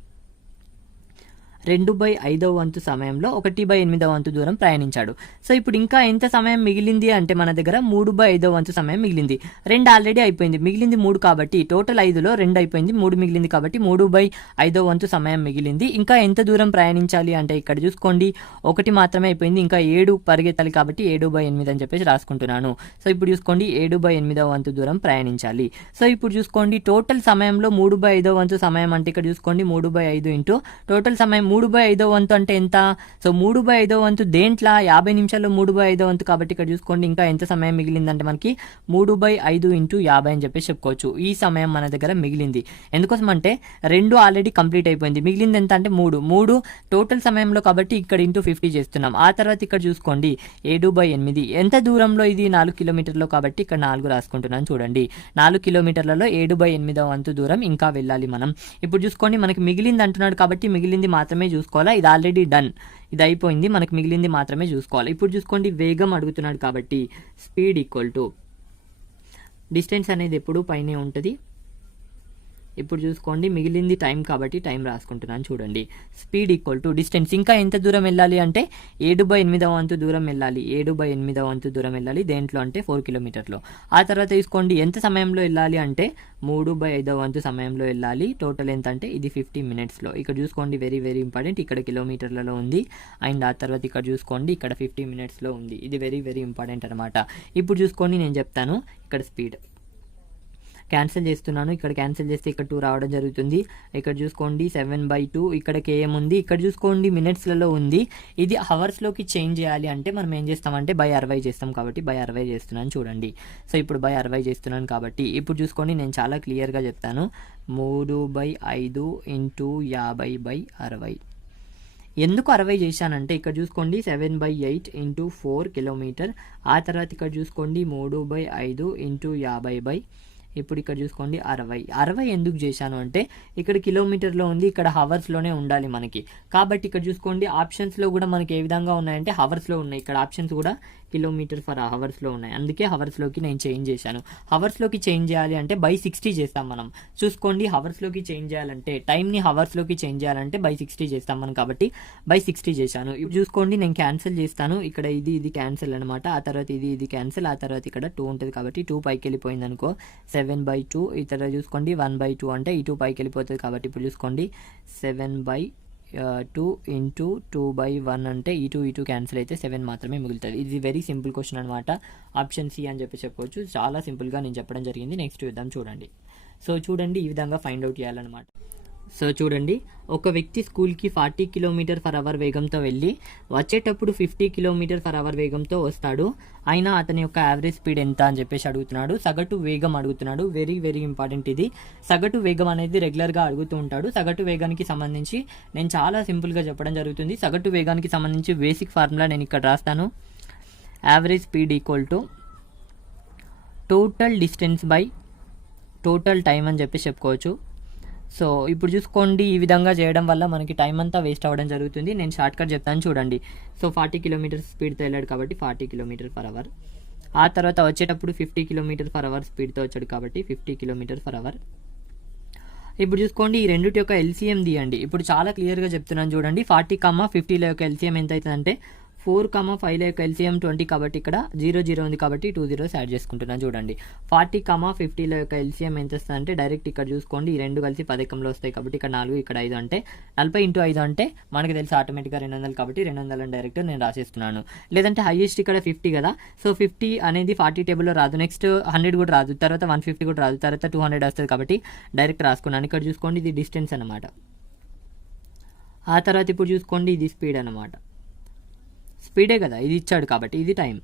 2/5వ వంతు సమయంలో 1/8వ వంతు దూరం ప్రయాణించాడు. సో ఇప్పుడు ఇంకా ఎంత సమయం మిగిలింది అంటే మన దగ్గర 3/5వ వంతు సమయం మిగిలింది. 2 ఆల్రెడీ అయిపోయింది, మిగిలింది 3 కాబట్టి టోటల్ 5లో 2 అయిపోయింది, 3 మిగిలింది కాబట్టి 3/5వ వంతు సమయం మిగిలింది. ఇంకా ఎంత దూరం ప్రయాణించాలి అంటే ఇక్కడ చూసుకోండి 1 మాత్రమే అయిపోయింది, ఇంకా 7 పరిగెత్తాలి కాబట్టి 7/8 అని చెప్పేసి రాసుకుంటున్నాను. సో ఇప్పుడు చూసుకోండి 7/8వ వంతు దూరం ప్రయాణించాలి. సో ఇప్పుడు చూసుకోండి టోటల్ సమయంలో 3/5వ వంతు సమయం అంటే ఇక్కడ చూసుకోండి 3/5 ఇంటూ టోటల్ సమయం 3/5వ వంతు అంటే ఎంత? సో 3/5వ వంతు దేంట్లో 50 నిమిషాల్లో 3/5వ వంతు కాబట్టి ఇక్కడ చూసుకోండి ఇంకా ఎంత సమయం మిగిలిందంటే మనకి 3/5 ఇంటూ 50 అని చెప్పేసి చెప్పుకోవచ్చు. ఈ సమయం మన దగ్గర మిగిలింది. ఎందుకోసం అంటే 2 ఆల్రెడీ కంప్లీట్ అయిపోయింది, మిగిలింది ఎంత అంటే 3 టోటల్ సమయంలో కాబట్టి ఇక్కడ ఇంటూ 50 చేస్తున్నాం. ఆ తర్వాత ఇక్కడ చూసుకోండి 7/8 ఎంత దూరంలో ఇది 4 కిలోమీటర్లో కాబట్టి ఇక్కడ 4 రాసుకుంటున్నాను. చూడండి 4 కిలోమీటర్లలో 7/8వ వంతు దూరం ఇంకా వెళ్ళాలి మనం. ఇప్పుడు చూసుకోండి మనకి మిగిలింది అంటున్నాడు కాబట్టి మిగిలింది మాత్రమే చూసుకోవాలా. ఇది ఆల్రెడీ డన్, ఇది అయిపోయింది, మనకి మిగిలింది మాత్రమే చూసుకోవాలి. ఇప్పుడు చూసుకోండి వేగం అడుగుతున్నాడు కాబట్టి స్పీడ్ ఈక్వల్ టు డిస్టెన్స్ అనేది ఎప్పుడు పైనే ఉంటుంది. ఇప్పుడు చూసుకోండి మిగిలింది టైం కాబట్టి టైం రాసుకుంటున్నాను. చూడండి స్పీడ్ ఈక్వల్ టు డిస్టెన్స్ ఇంకా ఎంత దూరం వెళ్ళాలి అంటే 7/8వ వంతు దూరం వెళ్ళాలి. 7/8వ వంతు దూరం వెళ్ళాలి దేంట్లో అంటే 4 కిలోమీటర్లో. ఆ తర్వాత తీసుకోండి ఎంత సమయంలో వెళ్ళాలి అంటే 3/5వ వంతు సమయంలో వెళ్ళాలి. టోటల్ ఎంత అంటే ఇది 50 మినిట్స్లో. ఇక్కడ చూసుకోండి వెరీ వెరీ ఇంపార్టెంట్, ఇక్కడ కిలోమీటర్లలో ఉంది అండ్ ఆ తర్వాత ఇక్కడ చూసుకోండి ఇక్కడ 50 మినిట్స్లో ఉంది. ఇది వెరీ వెరీ ఇంపార్టెంట్ అనమాట. ఇప్పుడు చూసుకోండి నేను చెప్తాను ఇక్కడ స్పీడ్ క్యాన్సిల్ చేస్తున్నాను. ఇక్కడ క్యాన్సిల్ చేస్తే ఇక్కడ 2 రావడం జరుగుతుంది. ఇక్కడ చూసుకోండి 7/2 ఇక్కడ కేఎం ఉంది. ఇక్కడ చూసుకోండి మినిట్స్లలో ఉంది. ఇది అవర్స్లోకి చేంజ్ చేయాలి అంటే మనం ఏం చేస్తామంటే బై 60 చేస్తాం కాబట్టి బై 60 చేస్తున్నాను. చూడండి సో ఇప్పుడు బై 60 చేస్తున్నాను కాబట్టి ఇప్పుడు చూసుకోండి నేను చాలా క్లియర్గా చెప్తాను. 3/5 ఇంటూ 50/60. ఎందుకు 60 చేశానంటే ఇక్కడ చూసుకోండి 7/8 ఇంటూ 4 కిలోమీటర్. ఆ తర్వాత ఇక్కడ చూసుకోండి 3/5 ఇంటూ 50 ఇప్పుడు ఇక్కడ చూసుకోండి 60 ఎందుకు చేశాను అంటే ఇక్కడ కిలోమీటర్లో ఉంది, ఇక్కడ హవర్స్లోనే ఉండాలి మనకి. కాబట్టి ఇక్కడ చూసుకోండి ఆప్షన్స్లో కూడా మనకి ఏ విధంగా ఉన్నాయంటే హవర్స్లో ఉన్నాయి. ఇక్కడ ఆప్షన్స్ కూడా కిలోమీటర్ ఫర్ హవర్స్లో ఉన్నాయి, అందుకే హవర్స్లోకి నేను చేంజ్ చేశాను. హవర్స్లోకి చేంజ్ చేయాలి అంటే బై 60 చేస్తాం మనం. చూసుకోండి హవర్స్లోకి చేంజ్ చేయాలంటే టైంని హవర్స్లోకి చేంజ్ చేయాలంటే బై 60 చేస్తాం మనం కాబట్టి బై 60 చేశాను. ఇప్పుడు చూసుకోండి నేను క్యాన్సిల్ చేస్తాను. ఇక్కడ ఇది క్యాన్సిల్ అనమాట. ఆ తర్వాత ఇది క్యాన్సిల్. ఆ తర్వాత ఇక్కడ 2 ఉంటుంది కాబట్టి 2 పైకి వెళ్ళిపోయింది అనుకో 7/2. ఇతర చూసుకోండి 1/2 అంటే ఈ 2 పైకి వెళ్ళిపోతుంది కాబట్టి ఇప్పుడు చూసుకోండి 7/2 ఇంటూ 2/1 అంటే ఈ 2 క్యాన్సిల్ అయితే 7 మాత్రమే మిగులుతుంది. ఇది వెరీ సింపుల్ క్వశ్చన్ అనమాట. ఆప్షన్ సి అని చెప్పి చెప్పవచ్చు. చాలా సింపుల్గా నేను చెప్పడం జరిగింది. నెక్స్ట్ చూద్దాం. చూడండి సో చూడండి ఈ విధంగా ఫైండ్ అవుట్ చేయాలన్నమాట. సో చూడండి ఒక వ్యక్తి స్కూల్కి 40 km/h వేగంతో వెళ్ళి వచ్చేటప్పుడు 50 km/h వేగంతో వస్తాడు. అయినా అతని యొక్క యావరేజ్ స్పీడ్ ఎంత అని చెప్పేసి అడుగుతున్నాడు. సగటు వేగం అడుగుతున్నాడు. వెరీ వెరీ ఇంపార్టెంట్ ఇది. సగటు వేగం అనేది రెగ్యులర్గా అడుగుతూ ఉంటాడు. సగటు వేగానికి సంబంధించి నేను చాలా సింపుల్గా చెప్పడం జరుగుతుంది. సగటు వేగానికి సంబంధించి బేసిక్ ఫార్ములా నేను ఇక్కడ రాస్తాను. Average speed equal to total distance by total time అని చెప్పేసి చెప్పుకోవచ్చు. సో ఇప్పుడు చూసుకోండి ఈ విధంగా చేయడం వల్ల మనకి టైం అంతా వేస్ట్ అవ్వడం జరుగుతుంది. నేను షార్ట్ కట్ చెప్తాను చూడండి. సో 40 km స్పీడ్తో వెళ్ళాడు కాబట్టి 40 km/h. ఆ తర్వాత వచ్చేటప్పుడు 50 km/h స్పీడ్తో వచ్చాడు కాబట్టి 50 km/h. ఇప్పుడు చూసుకోండి ఈ రెండింటి యొక్క ఎల్సిఎం తీయండి. ఇప్పుడు చాలా క్లియర్గా చెప్తున్నాను చూడండి. 40, 50 యొక్క ఎల్సిఎం ఎంత అవుతుందంటే 4, 5 యొక్క ఎల్సిఎం 20 కాబట్టి ఇక్కడ 0 ఉంది కాబట్టి 2 zeros యాడ్ చేసుకుంటున్నాను. చూడండి 40, 50 యొక్క ఎల్సిఎం ఎంత వస్తుంది అంటే డైరెక్ట్ ఇక్కడ చూసుకోండి ఈ రెండు కలిసి 10 వస్తాయి కాబట్టి ఇక్కడ 4 ఇక్కడ 5 అంటే 40 × 5 అంటే మనకి తెలిసి ఆటోమేటిక్గా 200 కాబట్టి 200 డైరెక్ట్ నేను రాసేస్తున్నాను. లేదంటే హైయెస్ట్ ఇక్కడ 50 కదా. సో 50 అనేది 40 టేబుల్లో రాదు. నెక్స్ట్ 100 కూడా రాదు. తర్వాత 150 కూడా రాదు. తర్వాత 200 వస్తుంది కాబట్టి డైరెక్ట్ రాసుకున్నాను. ఇక్కడ చూసుకోండి ఇది డిస్టెన్స్ అనమాట. ఆ తర్వాత ఇప్పుడు చూసుకోండి ఇది స్పీడ్ అనమాట. స్పీడే కదా ఇది ఇచ్చాడు కాబట్టి ఇది టైం.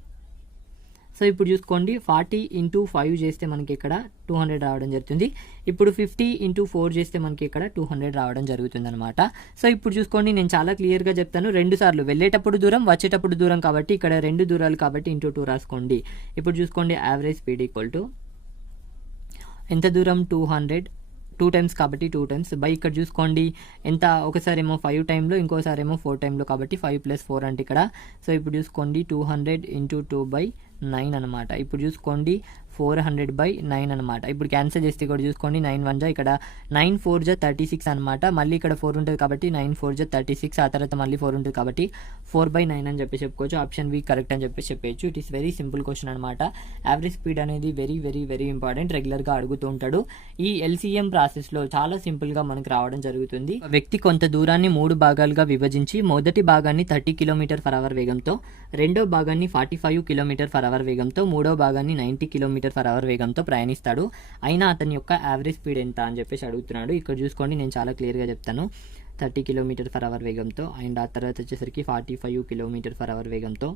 సో ఇప్పుడు చూసుకోండి 40 × 5 చేస్తే మనకి ఇక్కడ 200 రావడం జరుగుతుంది. ఇప్పుడు 50 × 4 చేస్తే మనకి ఇక్కడ 200 రావడం జరుగుతుంది అనమాట. సో ఇప్పుడు చూసుకోండి నేను చాలా క్లియర్గా చెప్తాను. 2 సార్లు వెళ్ళేటప్పుడు దూరం వచ్చేటప్పుడు దూరం కాబట్టి ఇక్కడ 2 దూరాలు కాబట్టి × 2 రాసుకోండి. ఇప్పుడు చూసుకోండి యావరేజ్ స్పీడ్ ఈక్వల్ టు ఎంత దూరం 2 టైమ్స్ కాబట్టి 2 టైమ్స్ బై ఇక్కడ చూసుకోండి ఎంత, ఒకసారి ఏమో 5 టైంలో ఇంకోసారి ఏమో 4 టైంలో కాబట్టి 5 + 4 అంటే ఇక్కడ. సో ఇప్పుడు చూసుకోండి 200 × 2/9 అనమాట. ఇప్పుడు చూసుకోండి 400/9 అనమాట. ఇప్పుడు క్యాన్సిల్ చేస్తే ఇక్కడ చూసుకోండి 9 1 జా, ఇక్కడ 9 4 జా 36 అనమాట. మళ్ళీ ఇక్కడ 4 ఉంటుంది కాబట్టి 9 4 జా 36, ఆ తర్వాత మళ్ళీ 4 ఉంటుంది కాబట్టి 4/9 అని చెప్పి చెప్పుకోవచ్చు. ఆప్షన్ బి కరెక్ట్ అని చెప్పి చెప్పచ్చు. It is very simple question అనమాట. యావరేజ్ స్పీడ్ అనేది వెరీ వెరీ వెరీ ఇంపార్టెంట్, రెగ్యులర్గా అడుగుతూ ఉంటాడు. ఈ ఎల్సిఎం ప్రాసెస్లో చాలా సింపుల్గా మనకు రావడం జరుగుతుంది. వ్యక్తి కొంత దూరాన్ని 3 భాగాలుగా విభజించి మొదటి భాగాన్ని 30 km/h వేగంతో, రెండో భాగాన్ని 45 km/h వేగంతో, మూడో భాగాన్ని 90 km/h వేగంతో ప్రయాణిస్తాడు. అయినా అతని యొక్క యావరేజ్ స్పీడ్ ఎంత అని చెప్పేసి అడుగుతున్నాడు. ఇక్కడ చూసుకోండి నేను చాలా క్లియర్గా చెప్తాను. 30 km/h వేగంతో, అండ్ ఆ తర్వాత వచ్చేసరికి 45 km/h వేగంతో,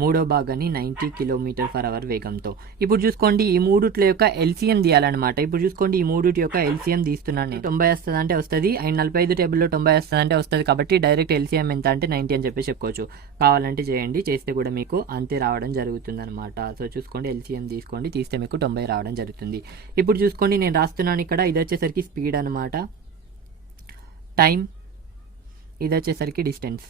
మూడో భాగాన్ని 90 km/h వేగంతో. ఇప్పుడు చూసుకోండి ఈ మూడిట్ల యొక్క ఎల్సిఎం తీయాలన్నమాట. ఇప్పుడు చూసుకోండి ఈ మూడిటి యొక్క ఎల్సిఎం తీస్తున్నాను. 90 వస్తుంది అంటే వస్తుంది, అండ్ 45 టేబుల్లో 90 వస్తుంది అంటే వస్తుంది కాబట్టి డైరెక్ట్ ఎల్సిఎం ఎంత అంటే 90 అని చెప్పి చెప్పుకోవచ్చు. కావాలంటే చేయండి, చేస్తే కూడా మీకు అంతే రావడం జరుగుతుంది అనమాట. సో చూసుకోండి ఎల్సిఎం తీసుకోండి, తీస్తే మీకు 90 రావడం జరుగుతుంది. ఇప్పుడు చూసుకోండి నేను రాస్తున్నాను ఇక్కడ, ఇది వచ్చేసరికి స్పీడ్ అనమాట, టైం, ఇది వచ్చేసరికి డిస్టెన్స్.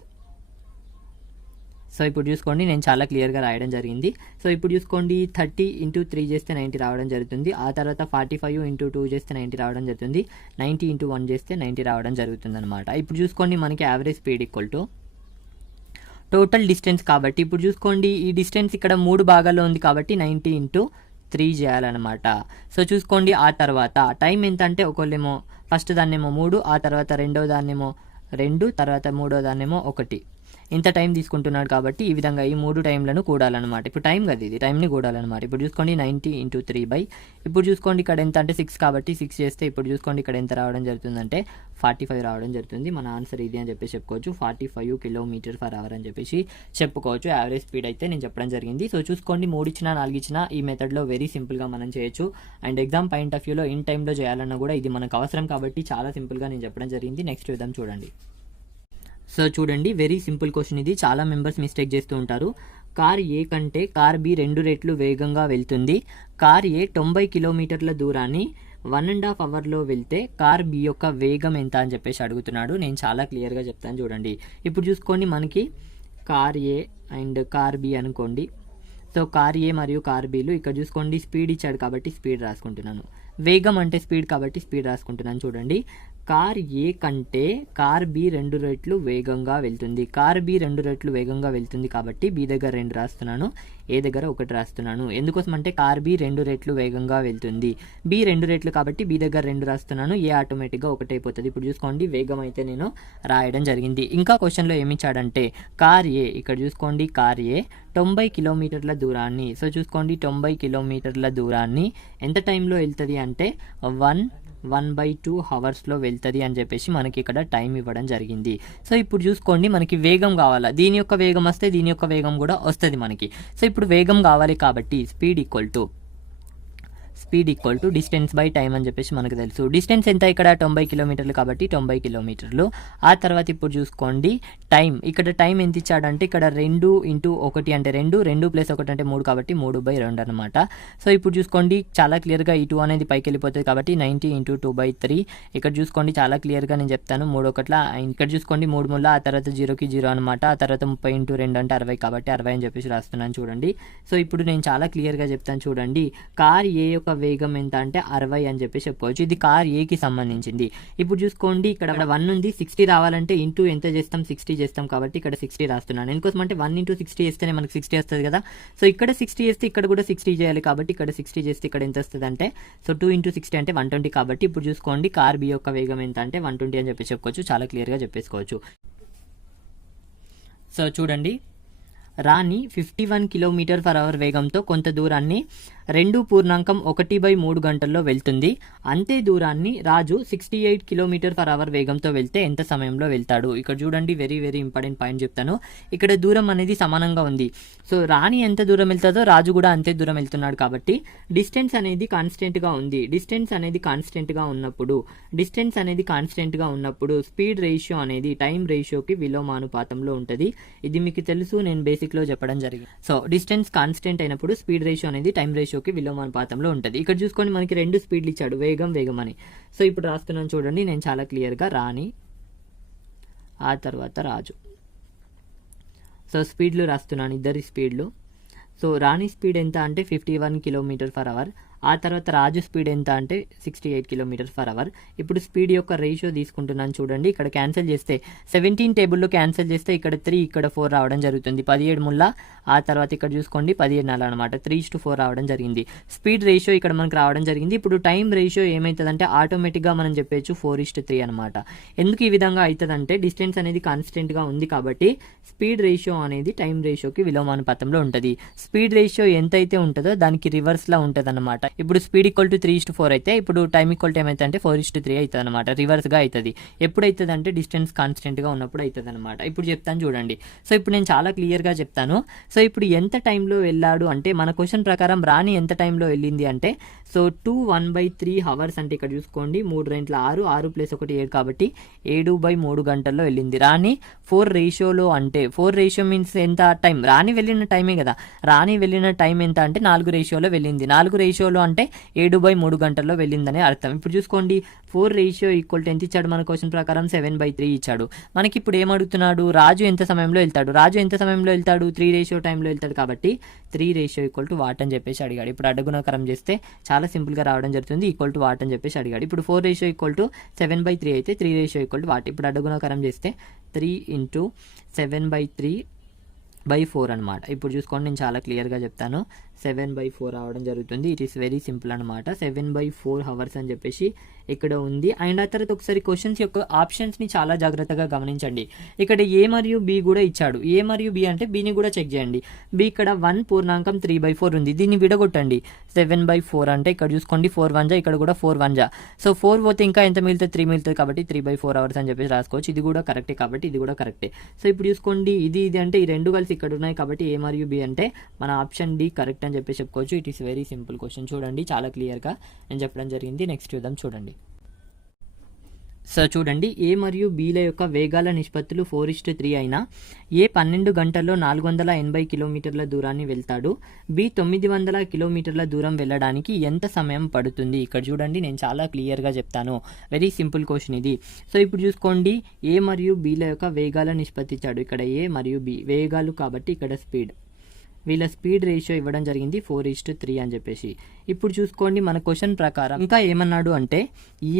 సో ఇప్పుడు చూసుకోండి నేను చాలా క్లియర్గా రాయడం జరిగింది. సో ఇప్పుడు చూసుకోండి 30 × 3 చేస్తే 90 రావడం జరుగుతుంది. ఆ తర్వాత 45 × 2 చేస్తే 90 రావడం జరుగుతుంది. 90 × 1 చేస్తే 90 రావడం జరుగుతుంది అనమాట. ఇప్పుడు చూసుకోండి మనకి average speed equal to total distance కాబట్టి, ఇప్పుడు చూసుకోండి ఈ డిస్టెన్స్ ఇక్కడ 3 భాగాల్లో ఉంది కాబట్టి 90 × 3 చేయాలన్నమాట. సో చూసుకోండి ఆ తర్వాత టైం ఎంత అంటే ఒకళ్ళేమో ఫస్ట్ దాన్నేమో 3, ఆ తర్వాత రెండో దాన్నేమో 2, తర్వాత మూడో దాన్నేమో 1, ఇంత టైం తీసుకుంటున్నాడు కాబట్టి ఈ విధంగా ఈ 3 టైంలను కూడాలన్నమాట. ఇప్పుడు టైం కదా, ఇది టైంని కూడాలన్నమాట. ఇప్పుడు చూసుకోండి 90 × 3 ఇప్పుడు చూసుకోండి ఇక్కడ ఎంత అంటే 6 కాబట్టి 6 చేస్తే ఇప్పుడు చూసుకోండి ఇక్కడ ఎంత రావడం జరుగుతుందంటే 45 రావడం జరుగుతుంది. మన ఆన్సర్ ఇది అని చెప్పేసి చెప్పుకోవచ్చు. 45 km/h అని చెప్పేసి చెప్పుకోవచ్చు. యావరేజ్ స్పీడ్ అయితే నేను చెప్పడం జరిగింది. సో చూసుకోండి 3 ఇచ్చినా 4 ఇచ్చినా ఈ మెథడ్లో వెరీ సింపుల్గా మనం చేయొచ్చు. అండ్ ఎగ్జామ్ పాయింట్ ఆఫ్ వ్యూలో ఇన్ టైంలో చేయాలన్నా కూడా ఇది మనకు అవసరం కాబట్టి చాలా సింపుల్గా నేను చెప్పడం జరిగింది. నెక్స్ట్ విధం చూడండి. సో చూడండి వెరీ సింపుల్ క్వశ్చన్ ఇది, చాలా మెంబర్స్ మిస్టేక్ చేస్తూ ఉంటారు. కార్ ఏ కంటే కార్ బి 2 రెట్లు వేగంగా వెళ్తుంది. కార్ ఏ 90 కిలోమీటర్ల దూరాన్ని 1.5 అవర్లో వెళ్తే కార్ బి యొక్క వేగం ఎంత అని చెప్పేసి అడుగుతున్నాడు. నేను చాలా క్లియర్గా చెప్తాను చూడండి. ఇప్పుడు చూసుకోండి మనకి car A and car B అనుకోండి. సో కార్ ఏ మరియు కార్ బిలు ఇక్కడ చూసుకోండి స్పీడ్ ఇచ్చాడు కాబట్టి స్పీడ్ రాసుకుంటున్నాను, వేగం అంటే స్పీడ్ కాబట్టి స్పీడ్ రాసుకుంటున్నాను. చూడండి కార్ ఏ కంటే కార్ బి 2 రెట్లు వేగంగా వెళ్తుంది. కార్ బి 2 రెట్లు వేగంగా వెళ్తుంది కాబట్టి బి దగ్గర 2 రాస్తున్నాను, ఏ దగ్గర 1 రాస్తున్నాను. ఎందుకోసం అంటే కార్ బి 2 రెట్లు వేగంగా వెళ్తుంది, బి 2 రెట్లు కాబట్టి బి దగ్గర 2 రాస్తున్నాను, ఏ ఆటోమేటిక్గా 1 అయిపోతుంది. ఇప్పుడు చూసుకోండి వేగం అయితే నేను రాయడం జరిగింది. ఇంకా క్వశ్చన్లో ఏమి ఇచ్చాడంటే కార్ ఏ, ఇక్కడ చూసుకోండి కార్ ఏ 90 కిలోమీటర్ల దూరాన్ని, సో చూసుకోండి 90 కిలోమీటర్ల దూరాన్ని ఎంత టైంలో వెళ్తుంది అంటే 1/2 అవర్స్లో వెళ్తుంది అని చెప్పేసి మనకి ఇక్కడ టైం ఇవ్వడం జరిగింది. సో ఇప్పుడు చూసుకోండి మనకి వేగం కావాలా, దీని యొక్క వేగం వస్తే దీని యొక్క వేగం కూడా వస్తుంది మనకి. సో ఇప్పుడు వేగం కావాలి కాబట్టి speed equal to distance by time అని చెప్పేసి మనకు తెలుసు. డిస్టెన్స్ ఎంత ఇక్కడ 90 కిలోమీటర్లు కాబట్టి 90 కిలోమీటర్లు. ఆ తర్వాత ఇప్పుడు చూసుకోండి టైం, ఇక్కడ టైం ఎంత ఇచ్చాడంటే ఇక్కడ 2 × 1 అంటే 2 + 1 అంటే 3 కాబట్టి 3/2 అనమాట. సో ఇప్పుడు చూసుకోండి చాలా క్లియర్గా ఈ 2 అనేది పైకి వెళ్ళిపోతుంది కాబట్టి 90 × 2/3. ఇక్కడ చూసుకోండి చాలా క్లియర్గా నేను చెప్తాను 3 1 ఇక్కడ చూసుకోండి 3 3 ఆ తర్వాత 0కి 0 అనమాట. ఆ తర్వాత 30 × 2 అంటే 60 కాబట్టి 60 అని చెప్పేసి రాస్తున్నాను చూడండి. సో ఇప్పుడు నేను చాలా క్లియర్గా చెప్తాను చూడండి, కార్ ఏ యొక్క వేగం ఎంత అంటే 60 అని చెప్పి చెప్పుకోవచ్చు. ఇది కార్ ఏకి సంబంధించింది. ఇప్పుడు చూసుకోండి ఇక్కడ 1 ఉంది, 60 రావాలంటే ఇంటూ ఎంత చేస్తాం 60 చేస్తాం కాబట్టి ఇక్కడ 60 రాస్తున్నాను. ఎందుకోసం అంటే 1 × 60 చేస్తేనే మనకి 60 వస్తుంది కదా. సో ఇక్కడ 60 చేస్తే ఇక్కడ కూడా 60 చేయాలి కాబట్టి ఇక్కడ 60 చేస్తే ఇక్కడ ఎంత వస్తుంది అంటే సో 2 × 60 అంటే 120 కాబట్టి ఇప్పుడు చూసుకోండి కార్ బి యొక్క వేగం ఎంత అంటే 120 అని చెప్పి చెప్పుకోవచ్చు. చాలా క్లియర్గా చెప్పేసుకోవచ్చు. సో చూడండి రాణి 51 km/h వేగంతో కొంత దూరాన్ని 2.1/3 గంటల్లో వెళ్తుంది. అంతే దూరాన్ని రాజు 68 km/h వేగంతో వెళ్తే ఎంత సమయంలో వెళ్తాడు. ఇక్కడ చూడండి వెరీ వెరీ ఇంపార్టెంట్ పాయింట్ చెప్తాను. ఇక్కడ దూరం అనేది సమానంగా ఉంది. సో రాణి ఎంత దూరం వెళ్తుందో రాజు కూడా అంతే దూరం వెళ్తున్నాడు కాబట్టి డిస్టెన్స్ అనేది కాన్స్టెంట్గా ఉంది. డిస్టెన్స్ అనేది కాన్స్టెంట్గా ఉన్నప్పుడు స్పీడ్ రేషియో అనేది టైం రేషియోకి విలోమానుపాతంలో ఉంటుంది. ఇది మీకు తెలుసు, నేను బేసిక్లో చెప్పడం జరిగింది. సో డిస్టెన్స్ కాన్స్టెంట్ అయినప్పుడు స్పీడ్ రేషియో అనేది టైం రేషియో రేషియోకి విలోమానుపాతంలో ఉంటుంది. ఇక్కడ చూసుకొని మనకి 2 స్పీడ్లు ఇచ్చాడు, వేగం వేగం అని. సో ఇప్పుడు రాస్తున్నాను చూడండి నేను చాలా క్లియర్గా. రాణి, ఆ తర్వాత రాజు. సో స్పీడ్లు రాస్తున్నాను, ఇద్దరి స్పీడ్లు. సో రాణి స్పీడ్ ఎంత అంటే 51 km/h. ఆ తర్వాత రాజు స్పీడ్ ఎంత అంటే 68 km/h. ఇప్పుడు స్పీడ్ యొక్క రేషియో తీసుకుంటున్నాను చూడండి. ఇక్కడ క్యాన్సిల్ చేస్తే 17 టేబుల్లో క్యాన్సిల్ చేస్తే ఇక్కడ 3 ఇక్కడ 4 రావడం జరుగుతుంది. 17 ముళ్ళ, ఆ తర్వాత ఇక్కడ చూసుకోండి 17 నాలుగు అనమాట, 3:4 రావడం జరిగింది. స్పీడ్ రేషియో ఇక్కడ మనకు రావడం జరిగింది. ఇప్పుడు టైం రేషియో ఏమవుతుందంటే ఆటోమేటిక్గా మనం చెప్పచ్చు 4:3 అనమాట. ఎందుకు ఈ విధంగా అవుతుందంటే డిస్టెన్స్ అనేది కాన్స్టెంట్గా ఉంది కాబట్టి స్పీడ్ రేషియో అనేది టైం రేషియోకి విలోమానుపాతంలో ఉంటుంది. స్పీడ్ రేషియో ఎంత అయితే ఉంటుందో దానికి రివర్స్లా ఉంటుంది అనమాట. ఇప్పుడు స్పీడ్ ఈక్వల్ టు 3:4 అయితే ఇప్పుడు టైం ఈక్వల్ టు ఏమైతే అంటే 4:3 అవుతుంది అనమాట, రివర్స్గా అవుతుంది. ఎప్పుడు అవుతుంది అంటే డిస్టెన్స్ కాన్స్టెంట్గా ఉన్నప్పుడు అవుతుంది అనమాట. ఇప్పుడు చెప్తాను చూడండి. సో ఇప్పుడు నేను చాలా క్లియర్గా చెప్తాను. సో ఇప్పుడు ఎంత టైంలో వెళ్ళాడు అంటే మన క్వశ్చన్ ప్రకారం రాణి ఎంత టైంలో వెళ్ళింది అంటే సో 1/3 అవర్స్ అంటే ఇక్కడ చూసుకోండి 3 2 6, 6 + 1 7 కాబట్టి 7/3 గంటల్లో వెళ్ళింది. రాణి 4 రేషియోలో అంటే 4 రేషియో మీన్స్ ఎంత టైం, రాణి వెళ్ళిన టైమే కదా, రాణి వెళ్ళిన టైం ఎంత అంటే 4 రేషియోలో వెళ్ళింది. 4 రేషియోలో అంటే 7/3 గంటల్లో వెళ్ళిందని అర్థం. ఇప్పుడు చూసుకోండి 4 రేషియో ఈక్వల్ టు ఎంత ఇచ్చాడు మన క్వశ్చన్ ప్రకారం 7/3 ఇచ్చాడు. మనకి ఇప్పుడు ఏమడుగుతున్నాడు, రాజు ఎంత సమయంలో వెళ్తాడు, రాజు ఎంత సమయంలో వెళ్తాడు 3 రేషియో టైంలో వెళ్తాడు కాబట్టి 3 రేషియో ఈక్వల్ టు వాట్ అని చెప్పేసి అడిగాడు. ఇప్పుడు అడ్డగుణకరం చేస్తే చాలా సింపుల్గా రావడం జరుగుతుంది, ఈక్వల్ టు వాట్ అని చెప్పేసి అడిగాడు. ఇప్పుడు 4 రేషియో ఈక్వల్ టు 7/3 అయితే 3 రేషియో ఈక్వల్ టు వాట్. ఇప్పుడు అడ్డగుణకరం చేస్తే 3 × 7/3/4 అనమాట. ఇప్పుడు చూసుకోండి నేను చాలా క్లియర్గా చెప్తాను, 7/4 రావడం జరుగుతుంది. ఇట్ ఈస్ వెరీ సింపుల్ అనమాట. 7/4 అవర్స్ అని చెప్పేసి ఇక్కడ ఉంది. అండ్ ఆ తర్వాత ఒకసారి క్వశ్చన్స్ యొక్క ఆప్షన్స్ని చాలా జాగ్రత్తగా గమనించండి. ఇక్కడ ఏ మరియు బి కూడా ఇచ్చాడు. ఏ మరియు బి అంటే బిని కూడా చెక్ చేయండి. బి ఇక్కడ 1 పూర్ణాంకం 3/4 ఉంది, దీన్ని విడగొట్టండి. 7/4 అంటే ఇక్కడ చూసుకోండి 4 1 జా, ఇక్కడ కూడా 4 1 జా. సో 4 పోతే ఇంకా ఎంత మిగులుతుంది, 3 మిగులుతుంది కాబట్టి 3/4 అవర్స్ అని చెప్పేసి రాసుకోవచ్చు. ఇది కూడా కరెక్టే కాబట్టి ఇది కూడా కరెక్టే. సో ఇప్పుడు చూసుకోండి ఇది అంటే ఈ రెండు కలిసి ఇక్కడ ఉన్నాయి కాబట్టి ఏ మరియు బి అంటే మన ఆప్షన్ డి కరెక్ట్ అని చెప్పేసి చెప్పుకోవచ్చు. It is very simple question. చూడండి చాలా క్లియర్గా నేను చెప్పడం జరిగింది. నెక్స్ట్ చూద్దాం చూడండి. సో చూడండి ఏ మరియు బిల యొక్క వేగాల నిష్పత్తులు 4:3 అయినా ఏ 12 గంటల్లో 480 కిలోమీటర్ల దూరాన్ని వెళ్తాడు, బి 900 కిలోమీటర్ల దూరం వెళ్ళడానికి ఎంత సమయం పడుతుంది. ఇక్కడ చూడండి నేను చాలా క్లియర్గా చెప్తాను, వెరీ సింపుల్ క్వశ్చన్ ఇది. సో ఇప్పుడు చూసుకోండి ఏ మరియు బిల యొక్క వేగాల నిష్పత్తి ఇచ్చాడు. ఇక్కడ ఏ మరియు బి వేగాలు కాబట్టి ఇక్కడ స్పీడ్, వీళ్ళ స్పీడ్ రేషియో ఇవ్వడం జరిగింది 4:3 అని చెప్పేసి. ఇప్పుడు చూసుకోండి మన క్వశ్చన్ ప్రకారం ఇంకా ఏమన్నాడు అంటే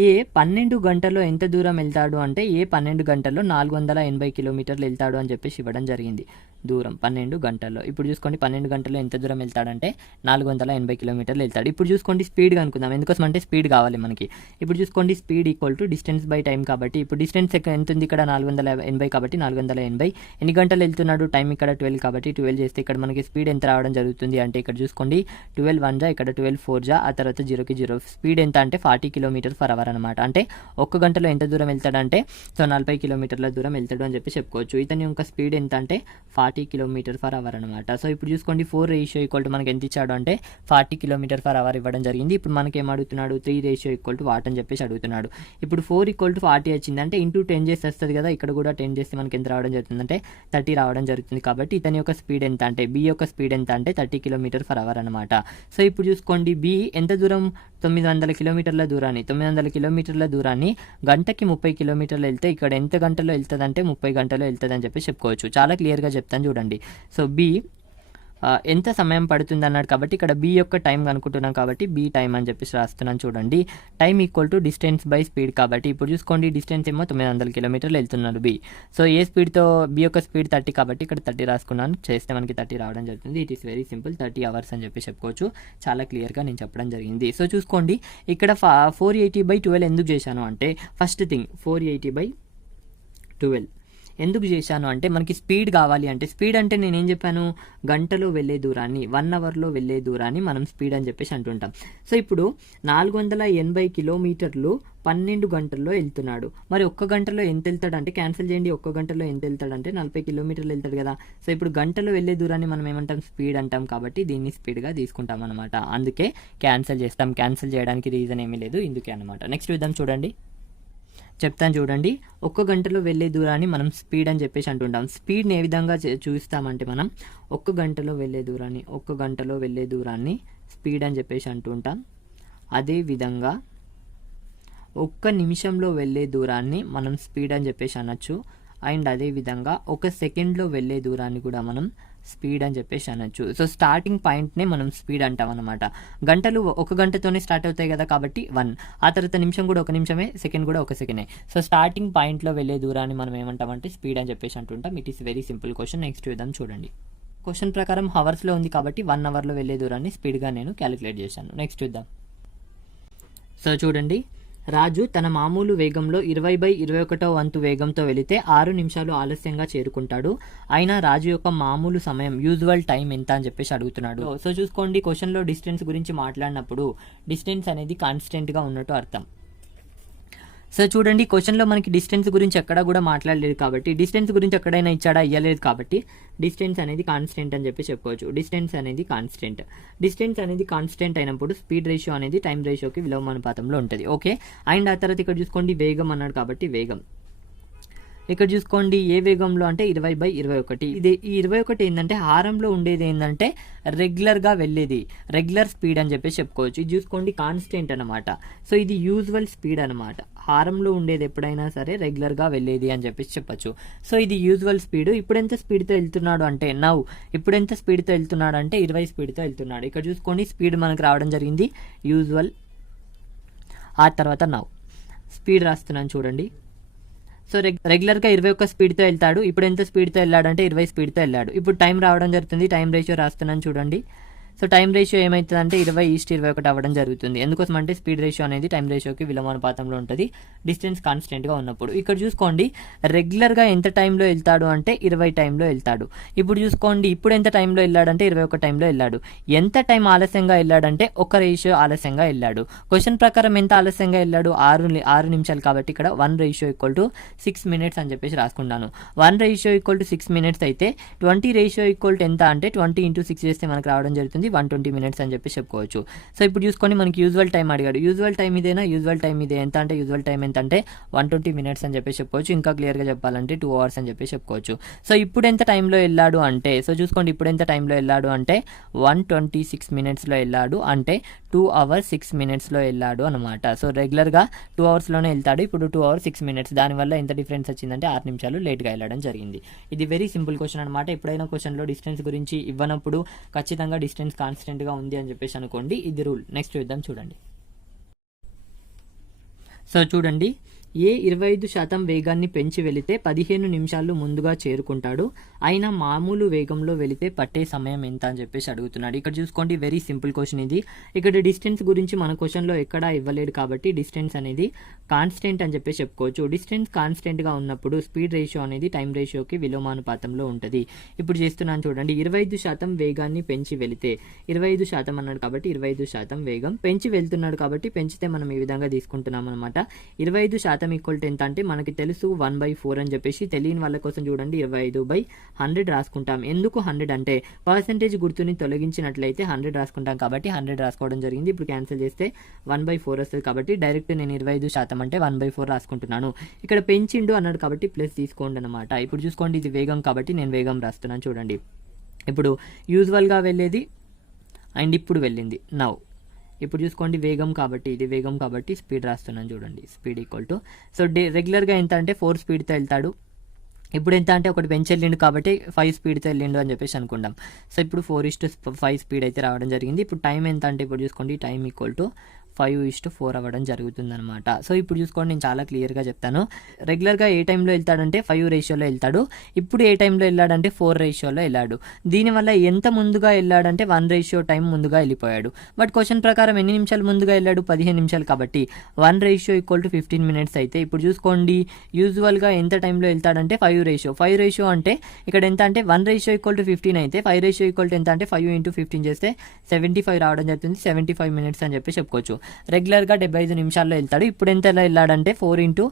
ఏ 12 గంటల్లో ఎంత దూరం వెళ్తాడు అంటే ఏ 12 గంటల్లో 480 కిలోమీటర్లు వెళ్తాడు అని చెప్పేసి ఇవ్వడం జరిగింది. దూరం 12 గంటల్లో. ఇప్పుడు చూసుకోండి 12 గంటల్లో ఎంత దూరం వెళ్తాడంటే 480 కిలోమీటర్లు వెళ్తాడు. ఇప్పుడు చూసుకోండి స్పీడ్ కనుక్కుందాం, ఎందుకోసం అంటే స్పీడ్ కావాలి మనకి. ఇప్పుడు చూసుకోండి speed equal to distance by time కాబట్టి ఇప్పుడు డిస్టెన్స్ ఎంత ఉంది ఇక్కడ 480 కాబట్టి 480 ఎన్ని గంటలు వెళ్తున్నాడు, టైం ఇక్కడ 12 కాబట్టి 12 చేస్తే ఇక్కడ మనకి స్పీడ్ ఎంత రావడం జరుగుతుంది అంటే ఇక్కడ చూసుకోండి 12 1 జా, ఇక్కడ 12 4 జా, ఆ తర్వాత 0కి 0. స్పీడ్ ఎంత అంటే 40 km/h అనమాట. అంటే ఒక్క గంటలో ఎంత దూరం వెళ్తాడంటే సో 40 కిలోమీటర్ల దూరం వెళ్తాడు అని చెప్పి చెప్పుకోవచ్చు. ఇతని యొక్క స్పీడ్ ఎంత అంటే 40 km/h అనమాట. సో ఇప్పుడు చూసుకోండి 4 రేషియో ఈక్వల్ టు మనకి ఎంత ఇచ్చాడు అంటే 40 km/h ఇవ్వడం జరిగింది. ఇప్పుడు మనకి ఏం అడుగుతున్నాడు 3 రేషియో ఈక్వల్ టు వాట్ అని చెప్పేసి అడుగుతున్నాడు. ఇప్పుడు 4 = 40 వచ్చింది అంటే ఇంటూ 10 చేస్తే వస్తుంది కదా, ఇక్కడ కూడా 10 చేస్తే మనకి ఎంత రావడం జరుగుతుంది అంటే 30 రావడం జరుగుతుంది. కాబట్టి ఇతని యొక్క స్పీడ్ ఎంత అంటే బి యొక్క స్పీడ్ ఎంత అంటే 30 km/h అనమాట. సో ఇప్పుడు చూసుకోండి బి ఎంత దూరం 900 కిలోమీటర్ల దూరాన్ని 900 కిలోమీటర్ల దూరాన్ని గంటకి 30 కిలోమీటర్లు వెళ్తే ఇక్కడ ఎంత గంటలో వెళ్తుంది అంటే 30 గంటలో వెళ్తుంది అని చెప్పి చెప్పుకోవచ్చు. చాలా క్లియర్గా చెప్తాను చూడండి. సో బి ఎంత సమయం పడుతుంది అన్నాడు కాబట్టి ఇక్కడ బి యొక్క టైం కనుక్కుంటున్నాం కాబట్టి బి టైం అని చెప్పేసి రాస్తున్నాను చూడండి. Time equal to distance by speed కాబట్టి ఇప్పుడు చూసుకోండి డిస్టెన్స్ ఏమో 900 కిలోమీటర్లు వెళ్తున్నాడు బి. సో ఏ స్పీడ్తో బి యొక్క స్పీడ్ 30 కాబట్టి ఇక్కడ 30 రాసుకున్నాను, చేస్తే మనకి 30 రావడం జరుగుతుంది. It is very simple 30 hours అని చెప్పి చెప్పుకోవచ్చు. చాలా క్లియర్గా నేను చెప్పడం జరిగింది. సో చూసుకోండి ఇక్కడ 480/12 ఎందుకు చేశాను అంటే ఫస్ట్ థింగ్ 480/12 ఎందుకు చేశాను అంటే మనకి స్పీడ్ కావాలి అంటే స్పీడ్ అంటే నేను ఏం చెప్పాను గంటలో వెళ్ళే దూరాన్ని 1 అవర్లో వెళ్ళే దూరాన్ని మనం స్పీడ్ అని చెప్పేసి అంటుంటాం. సో ఇప్పుడు 480 కిలోమీటర్లు 12 గంటల్లో వెళ్తున్నాడు. మరి ఒక్క గంటలో ఎంత వెళ్తాడు అంటే క్యాన్సిల్ చేయండి, ఒక్క గంటలో ఎంత వెళ్తాడంటే 40 కిలోమీటర్లు వెళ్తాడు కదా. సో ఇప్పుడు గంటలో వెళ్ళే దూరాన్ని మనం ఏమంటాం స్పీడ్ అంటాం కాబట్టి దీన్ని స్పీడ్గా తీసుకుంటాం అనమాట. అందుకే క్యాన్సిల్ చేస్తాం, క్యాన్సిల్ చేయడానికి రీజన్ ఏమీ లేదు, ఇందుకే అనమాట. నెక్స్ట్ విధం చూడండి చెప్తాను చూడండి. ఒక్క గంటలో వెళ్ళే దూరాన్ని మనం స్పీడ్ అని చెప్పేసి అంటుంటాం. స్పీడ్ని ఏ విధంగా చూస్తామంటే మనం ఒక్క గంటలో వెళ్ళే దూరాన్ని స్పీడ్ అని చెప్పేసి అంటుంటాం. అదేవిధంగా ఒక్క నిమిషంలో వెళ్ళే దూరాన్ని మనం స్పీడ్ అని చెప్పేసి అనొచ్చు. అండ్ అదేవిధంగా ఒక సెకండ్లో వెళ్ళే దూరాన్ని కూడా మనం స్పీడ్ అని చెప్పేసి అనొచ్చు. సో స్టార్టింగ్ పాయింట్నే మనం స్పీడ్ అంటాం అనమాట. గంటలు 1 గంటతోనే స్టార్ట్ అవుతాయి కదా, కాబట్టి 1. ఆ తర్వాత నిమిషం కూడా 1 నిమిషమే, సెకండ్ కూడా 1 సెకండే. సో స్టార్టింగ్ పాయింట్లో వెళ్ళే దూరాన్ని మనం ఏమంటామంటే స్పీడ్ అని చెప్పేసి అంటుంటాం. It is very simple question. Next చూద్దాం చూడండి. క్వశ్చన్ ప్రకారం హవర్స్లో ఉంది కాబట్టి 1 అవర్లో వెళ్ళే దూరాన్ని స్పీడ్గా నేను క్యాలిక్యులేట్ చేశాను. నెక్స్ట్ చూద్దాం. సో చూడండి, రాజు తన మామూలు వేగంలో 20/21 వంతు వేగంతో వెళితే 6 నిమిషాలు ఆలస్యంగా చేరుకుంటాడు. అయినా రాజు యొక్క మామూలు సమయం యూజువల్ టైం ఎంత అని చెప్పేసి అడుగుతున్నాడు. సో చూసుకోండి, క్వశ్చన్లో డిస్టెన్స్ గురించి మాట్లాడినప్పుడు డిస్టెన్స్ అనేది కాన్స్టెంట్గా ఉన్నట్టు అర్థం. సో చూడండి, క్వశ్చన్లో మనకి డిస్టెన్స్ గురించి ఎక్కడా కూడా మాట్లాడలేదు కాబట్టి, డిస్టెన్స్ గురించి ఎక్కడైనా ఇచ్చాడా ఇవ్వలేదు కాబట్టి డిస్టెన్స్ అనేది కాన్స్టెంట్ అని చెప్పి చెప్పుకోవచ్చు. డిస్టెన్స్ అనేది కాన్స్టెంట్ అయినప్పుడు స్పీడ్ రేషియో అనేది టైం రేషియోకి విలోమానుపాతంలో ఉంటుంది. ఓకే. అండ్ ఆ తర్వాత ఇక్కడ చూసుకోండి, వేగం అన్నాడు కాబట్టి వేగం. ఇక్కడ చూసుకోండి, ఏ వేగంలో అంటే 20/21. ఇది ఈ 21 ఏంటంటే హారంలో ఉండేది ఏంటంటే రెగ్యులర్గా వెళ్ళేది, రెగ్యులర్ స్పీడ్ అని చెప్పేసి చెప్పుకోవచ్చు. ఇది చూసుకోండి కాన్స్టెంట్ అనమాట. సో ఇది యూజువల్ స్పీడ్ అనమాట. హారంలో ఉండేది ఎప్పుడైనా సరే రెగ్యులర్గా వెళ్ళేది అని చెప్పేసి చెప్పచ్చు. సో ఇది యూజువల్ స్పీడ్. ఇప్పుడు ఎంత స్పీడ్తో వెళ్తున్నాడు అంటే ఇప్పుడు ఎంత స్పీడ్తో వెళ్తున్నాడు అంటే 20 స్పీడ్తో వెళ్తున్నాడు. ఇక్కడ చూసుకోండి, స్పీడ్ మనకు రావడం జరిగింది యూజువల్. ఆ తర్వాత స్పీడ్ రాస్తున్నాను చూడండి. సో రెగ్యులర్గా 21 స్పీడ్తో వెళ్తాడు. ఇప్పుడు ఎంత స్పీడ్తో వెళ్ళాడు అంటే 20 స్పీడ్తో వెళ్ళాడు. ఇప్పుడు టైం రావడం జరుగుతుంది. టైం రేషియో రాస్తున్నాను చూడండి. సో టైం రేషియో ఏమవుతుంది అంటే 20:21 అవ్వడం జరుగుతుంది. ఎందుకోసం అంటే స్పీడ్ రేషియో అనేది టైం రేషియోకి విలోమానుపాతంలో ఉంటుంది డిస్టెన్స్ కాన్స్టెంట్గా ఉన్నప్పుడు. ఇక్కడ చూసుకోండి, రెగ్యులర్గా ఎంత టైంలో వెళ్తాడు అంటే 20 టైంలో వెళ్తాడు. ఇప్పుడు చూసుకోండి, ఇప్పుడు ఎంత టైంలో వెళ్ళాడంటే 21 టైంలో వెళ్ళాడు. ఎంత టైం ఆలస్యంగా వెళ్ళాడంటే 1 రేషియో ఆలస్యంగా వెళ్ళాడు. క్వశ్చన్ ప్రకారం ఎంత ఆలస్యంగా వెళ్ళాడు, 6 నిమిషాలు కాబట్టి ఇక్కడ 1:6 minutes అని చెప్పేసి రాసుకుంటాను. 1:6 minutes అయితే 20 రేషియో ఎంత అంటే 20 × 6 చేస్తే మనకు రావడం జరుగుతుంది 120 minutes అని చెప్పి చెప్పుకోవచ్చు. సో ఇప్పుడు చూసుకోండి, మనకి యూజువల్ టైం అడిగాడు. యూజువల్ టైం ఇదేనా? యూజువల్ టైం ఇదే. ఎంత అంటే యూజువల్ టైం ఎంత అంటే 120 minutes అని చెప్పి చెప్పుకోవచ్చు. ఇంకా క్లియర్గా చెప్పాలంటే 2 hours అని చెప్పి చెప్పుకోవచ్చు. సో ఇప్పుడు ఎంత టైంలో వెళ్ళాడు అంటే, సో చూసుకోండి, ఇప్పుడు ఎంత టైంలో వెళ్ళాడు అంటే 126 minutesలో వెళ్ళాడు, అంటే 2 hours 6 minutesలో వెళ్ళాడు అనమాట. సో రెగ్యులర్గా 2 hours-లోనే వెళ్తాడు. ఇప్పుడు 2 hours 6 minutes. దానివల్ల ఎంత డిఫరెన్స్ వచ్చిందంటే 6 నిమిషాలు లేట్గా వెళ్ళడం జరిగింది. ఇది వెరీ సింపుల్ క్వశ్చన్ అనమాట. ఎప్పుడైనా క్వశ్చన్లో డిస్టెన్స్ గురించి ఇవ్వనప్పుడు ఖచ్చితంగా డిస్టెన్స్ కాన్స్టెంట్గా ఉంది అని చెప్పేసి అనుకోండి. ఇది రూల్. నెక్స్ట్ చూద్దాం చూడండి. సో చూడండి, ఏ 25% వేగాన్ని పెంచి వెళితే 15 నిమిషాలు ముందుగా చేరుకుంటాడు. అయినా మామూలు వేగంలో వెళితే పట్టే సమయం ఎంత అని చెప్పేసి అడుగుతున్నాడు. ఇక్కడ చూసుకోండి, వెరీ సింపుల్ క్వశ్చన్ ఇది. ఇక్కడ డిస్టెన్స్ గురించి మన క్వశ్చన్లో ఎక్కడా ఇవ్వలేడు కాబట్టి డిస్టెన్స్ అనేది కాన్స్టెంట్ అని చెప్పేసి చెప్పుకోవచ్చు. డిస్టెన్స్ కాన్స్టెంట్గా ఉన్నప్పుడు స్పీడ్ రేషియో అనేది టైం రేషియోకి విలోమానుపాతంలో ఉంటుంది. ఇప్పుడు చేస్తున్నాను చూడండి, 25% వేగాన్ని పెంచి వెళితే 25% అన్నాడు కాబట్టి 25% వేగం పెంచి వెళ్తున్నాడు కాబట్టి పెంచితే మనం ఈ విధంగా తీసుకుంటున్నాం అనమాట. 25% ఈక్వల్ టు ఎంత అంటే మనకి తెలుసు 1/4 అని చెప్పేసి. తెలియని వాళ్ళ కోసం చూడండి, 25/100 రాసుకుంటాం. ఎందుకు 100 అంటే పర్సెంటేజ్ గుర్తుని తొలగించినట్లయితే 100 రాసుకుంటాం కాబట్టి 100 రాసుకోవడం జరిగింది. ఇప్పుడు క్యాన్సిల్ చేస్తే 1/4 వస్తుంది కాబట్టి డైరెక్ట్ నేను 25% అంటే 1/4 రాసుకుంటున్నాను. ఇక్కడ పెంచిండు అన్నాడు కాబట్టి ప్లస్ తీసుకోండి అనమాట. ఇప్పుడు చూసుకోండి, ఇది వేగం కాబట్టి నేను వేగం రాస్తున్నాను చూడండి. ఇప్పుడు యూజువల్గా వెళ్ళేది అండ్ ఇప్పుడు వెళ్ళింది ఇప్పుడు చూసుకోండి, వేగం కాబట్టి ఇది వేగం కాబట్టి స్పీడ్ రాస్తున్నాను చూడండి. స్పీడ్ ఈక్వల్ టు సో రెగ్యులర్గా ఎంత అంటే 4 స్పీడ్తో వెళ్తాడు. ఇప్పుడు ఎంత అంటే ఒకటి పెంచి వెళ్ళిండు కాబట్టి 5 స్పీడ్తో వెళ్ళిండు అని చెప్పేసి అనుకుంటాం. సో ఇప్పుడు 4:5 స్పీడ్ అయితే రావడం జరిగింది. ఇప్పుడు టైం ఎంత అంటే ఇప్పుడు చూసుకోండి, టైం ఈక్వల్ టు 5:4 అవ్వడం జరుగుతుంది అనమాట. సో ఇప్పుడు చూసుకోండి, నేను చాలా క్లియర్గా చెప్తాను. రెగ్యులర్గా ఏ టైంలో వెళ్తాడంటే 5 రేషియోలో వెళ్తాడు. ఇప్పుడు ఏ టైంలో వెళ్ళాడంటే 4 రేషియోలో వెళ్ళాడు. దీనివల్ల ఎంత ముందుగా వెళ్ళాడంటే 1 రేషియో టైం ముందుగా వెళ్ళిపోయాడు. బట్ క్వశ్చన్ ప్రకారం ఎన్ని నిమిషాలు ముందుగా వెళ్ళాడు? 15 నిమిషాలు కాబట్టి 1 రేషియో ఈక్వల్ టు 15 minutes అయితే ఇప్పుడు చూసుకోండి, యూజువల్గా ఎంత టైంలో వెళ్తాడంటే 5 రేషియో అంటే ఇక్కడ ఎంత అంటే 1 రేషియో ఈక్వల్ టు 15 అయితే 5 రేషియో ఈక్వల్ టు ఎంత అంటే 5 × 15 చేస్తే 75 రావడం జరుగుతుంది. 75 minutes అని చెప్పి చెప్పుకోవచ్చు. రెగ్యులర్గా 75 నిమిషాల్లో వెళ్తాడు. ఇప్పుడు ఎంత వెళ్ళాడంటే 4 ×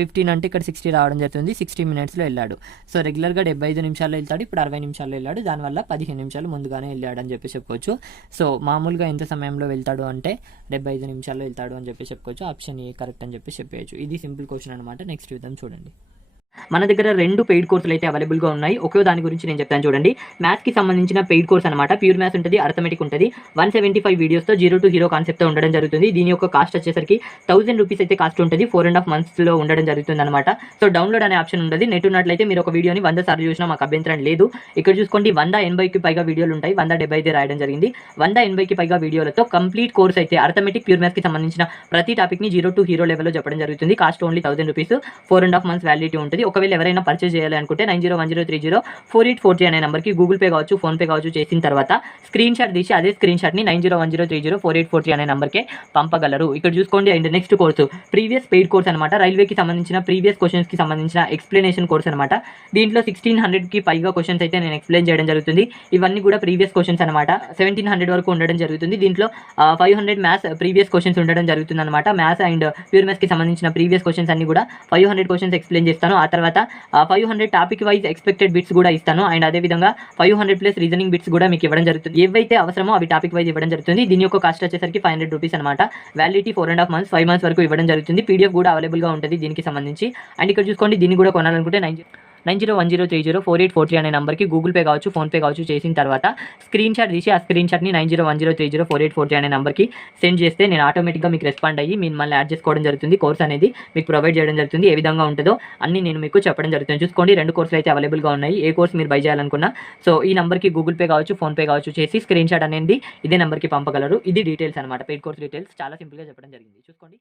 15 అంటే ఇక్కడ 60 రావడం జరుగుతుంది. 60 minutesలో వెళ్ళాడు. సో రెగ్యులర్గా 75 నిమిషాల్లో వెళ్తాడు. ఇప్పుడు 60 నిమిషాల్లో వెళ్ళాడు. దానివల్ల 15 నిమిషాలు ముందుగానే వెళ్ళాడు అని చెప్పి చెప్పుకోవచ్చు. సో మామూలుగా ఎంత సమయంలో వెళ్తాడు అంటే 75 నిమిషాల్లో వెళ్తాడు అని చెప్పి చెప్పుకోవచ్చు. ఆప్షన్ ఏ కరెక్ట్ అని చెప్పి చెప్పేయచ్చు. ఇది సింపుల్ క్వశ్చన్ అనమాట. నెక్స్ట్ చూద్దాం చూడండి. మన దగ్గర 2 పెయిడ్ కోర్సులు అయితే అవైలబుల్‌గా ఉన్నాయి. ఒక్కో దాని గురించి నేను చెప్తాను చూడండి. మ్యాథ్స్‌కి సంబంధించిన పెయిడ్ కోర్స్ అనమాట. ప్యూర్ మ్యాథ్స్ ఉంటది, అర్థమెటిక్ ఉంటది. 175 వీడియోస్‌తో జీరో టు హీరో కాన్సెప్ట్‌తో ఉండడం జరుగుతుంది. దీని యొక్క కాస్ట్ వచ్చేసరికి ₹1000 అయితే కాస్ట్ ఉంటది. 4 ½ మంత్స్‌లో ఉండడం జరుగుతుందనమాట. సో డౌన్‌లోడ్ అనే ఆప్షన్ ఉండదు. నెట్ ఉన్నట్లయితే మీరు ఒక వీడియోని 100 సార్లు చూసినా మాకు అభ్యంతరం లేదు. ఇక్కడ చూసుకోండి 180కి పైగా వీడియోలు ఉంటాయి. 170 అయితే రాయడం జరిగింది. 180కి పైగా వీడియోలతో కంప్లీట్ కోర్స్ అయితే అర్థమెటిక్, ప్యూర్ మ్యాథ్స్‌కి సంబంధించిన ప్రతి టాపిక్‌ని జీరో టు హీరో లెవెల్‌లో చెప్పడం జరుగుతుంది. Cost only ₹1000. 4 ½ మంత్స్ వ్యాలిడిటీ ఉంటది. ఒకవేళ ఎవరైనా పర్చేజ్ చేయాలి అనుకుంటే 9010304843 అనే నంబర్‌కి గూగుల్ పే కావచ్చు, ఫోన్ పే కావచ్చు చేసిన తర్వాత స్క్రీన్ షాట్ తీసి అదే స్క్రీన్ షాట్‌ని 9010304843 అనే నంబర్‌కే పంపగలరు. ఇక్కడ చూసుకోండి. And next course previous paid course అనమాట. రైల్వేకి సంబంధించిన ప్రీవియస్ క్వెషన్స్‌కి సంబంధించిన ఎక్స్‌ప్లనేషన్ కోర్స్ అనమాట. దీంట్లో 1600కి పైగా క్వెషన్స్ అయితే నేను ఎక్స్‌ప్లెయిన్ చేయడం జరుగుతుంది. ఇవన్నీ కూడా ప్రీవియస్ క్వెషన్స్ అనమాట. 1700 వరకు ఉండడం జరుగుతుంది. దీంట్లో 500 మ్యాథ్స్ ప్రీవియస్ క్వెషన్స్ ఉండడం జరుగుతుందనమాట. మ్యాథ్స్ అండ్ ప్యూర్ మ్యాథ్స్‌కి సంబంధించిన ప్రీవియస్ క్వెషన్స్ అన్ని కూడా 500 క్వెషన్స్ ఎక్స్‌ప్లెయిన్ చేస్తాను. ఆ తర్వాత 500 టాపిక్ వైజ్ ఎక్స్‌పెక్టెడ్ బిట్స్ కూడా ఇస్తాను. అండ్ అదే విధంగా 500 ప్లస్ రీజనింగ్ బిట్స్ కూడా మీకు ఇవ్వడం జరుగుతుంది. ఏవైతే అవసరమో అవి టాపిక్ వైజ్ ఇవ్వడం జరుగుతుంది. దీని యొక్క కాస్ట్ వచ్చేసరికి ₹500 అనమాట. వ్యాలిడిటీ 4 ½ మంత్స్, 5 మంత్స్ వరకు ఇవ్వడం జరుగుతుంది. పీడిఎఫ్ కూడా అవైలబుల్‌గా ఉంటుంది దీనికి సంబంధించి. అండ్ ఇక్కడ చూసుకోండి, దీన్ని కూడా కొనాలనుకుంటే 9010304843 అనే నంబర్‌కి గూగుల్ పే కావచ్చు, ఫోన్ పే కావచ్చు చేసిన తర్వాత స్క్రీన్ షాట్ తీసి ఆ స్క్రీన్ షాట్‌ని 9010304843 అనే నంబర్‌కి సెండ్ చేస్తే నేను ఆటోమేటిక్‌గా మీకు రెస్పాండ్ అయ్యి మిమ్మల్ని యాడ్ చేసుకోవడం జరుగుతుంది. కోర్స్ అనేది మీకు ప్రొవైడ్ చేయడం జరుగుతుంది. ఏ విధంగా ఉంటుందో అన్నీ నేను మీకు చెప్పడం జరుగుతుంది. చూసుకోండి, 2 కోర్సులు అయితే అవైలబుల్‌గా ఉన్నాయి. ఏ కోర్స్ మీరు బై చేయాలనుకున్నా సో ఈ నంబర్‌కి గూగుల్ పే కావచ్చు, ఫోన్ పే కావచ్చు చేసి స్క్రీన్ షాట్ అనేది ఇదే నంబర్‌కి పంపగలరు. ఇది డీటెయిల్స్ అనమాట. పెయిడ్ కోర్స్ డీటెయిల్స్ చాలా సింపుల్‌గా చెప్పడం జరిగింది. చూసుకోండి.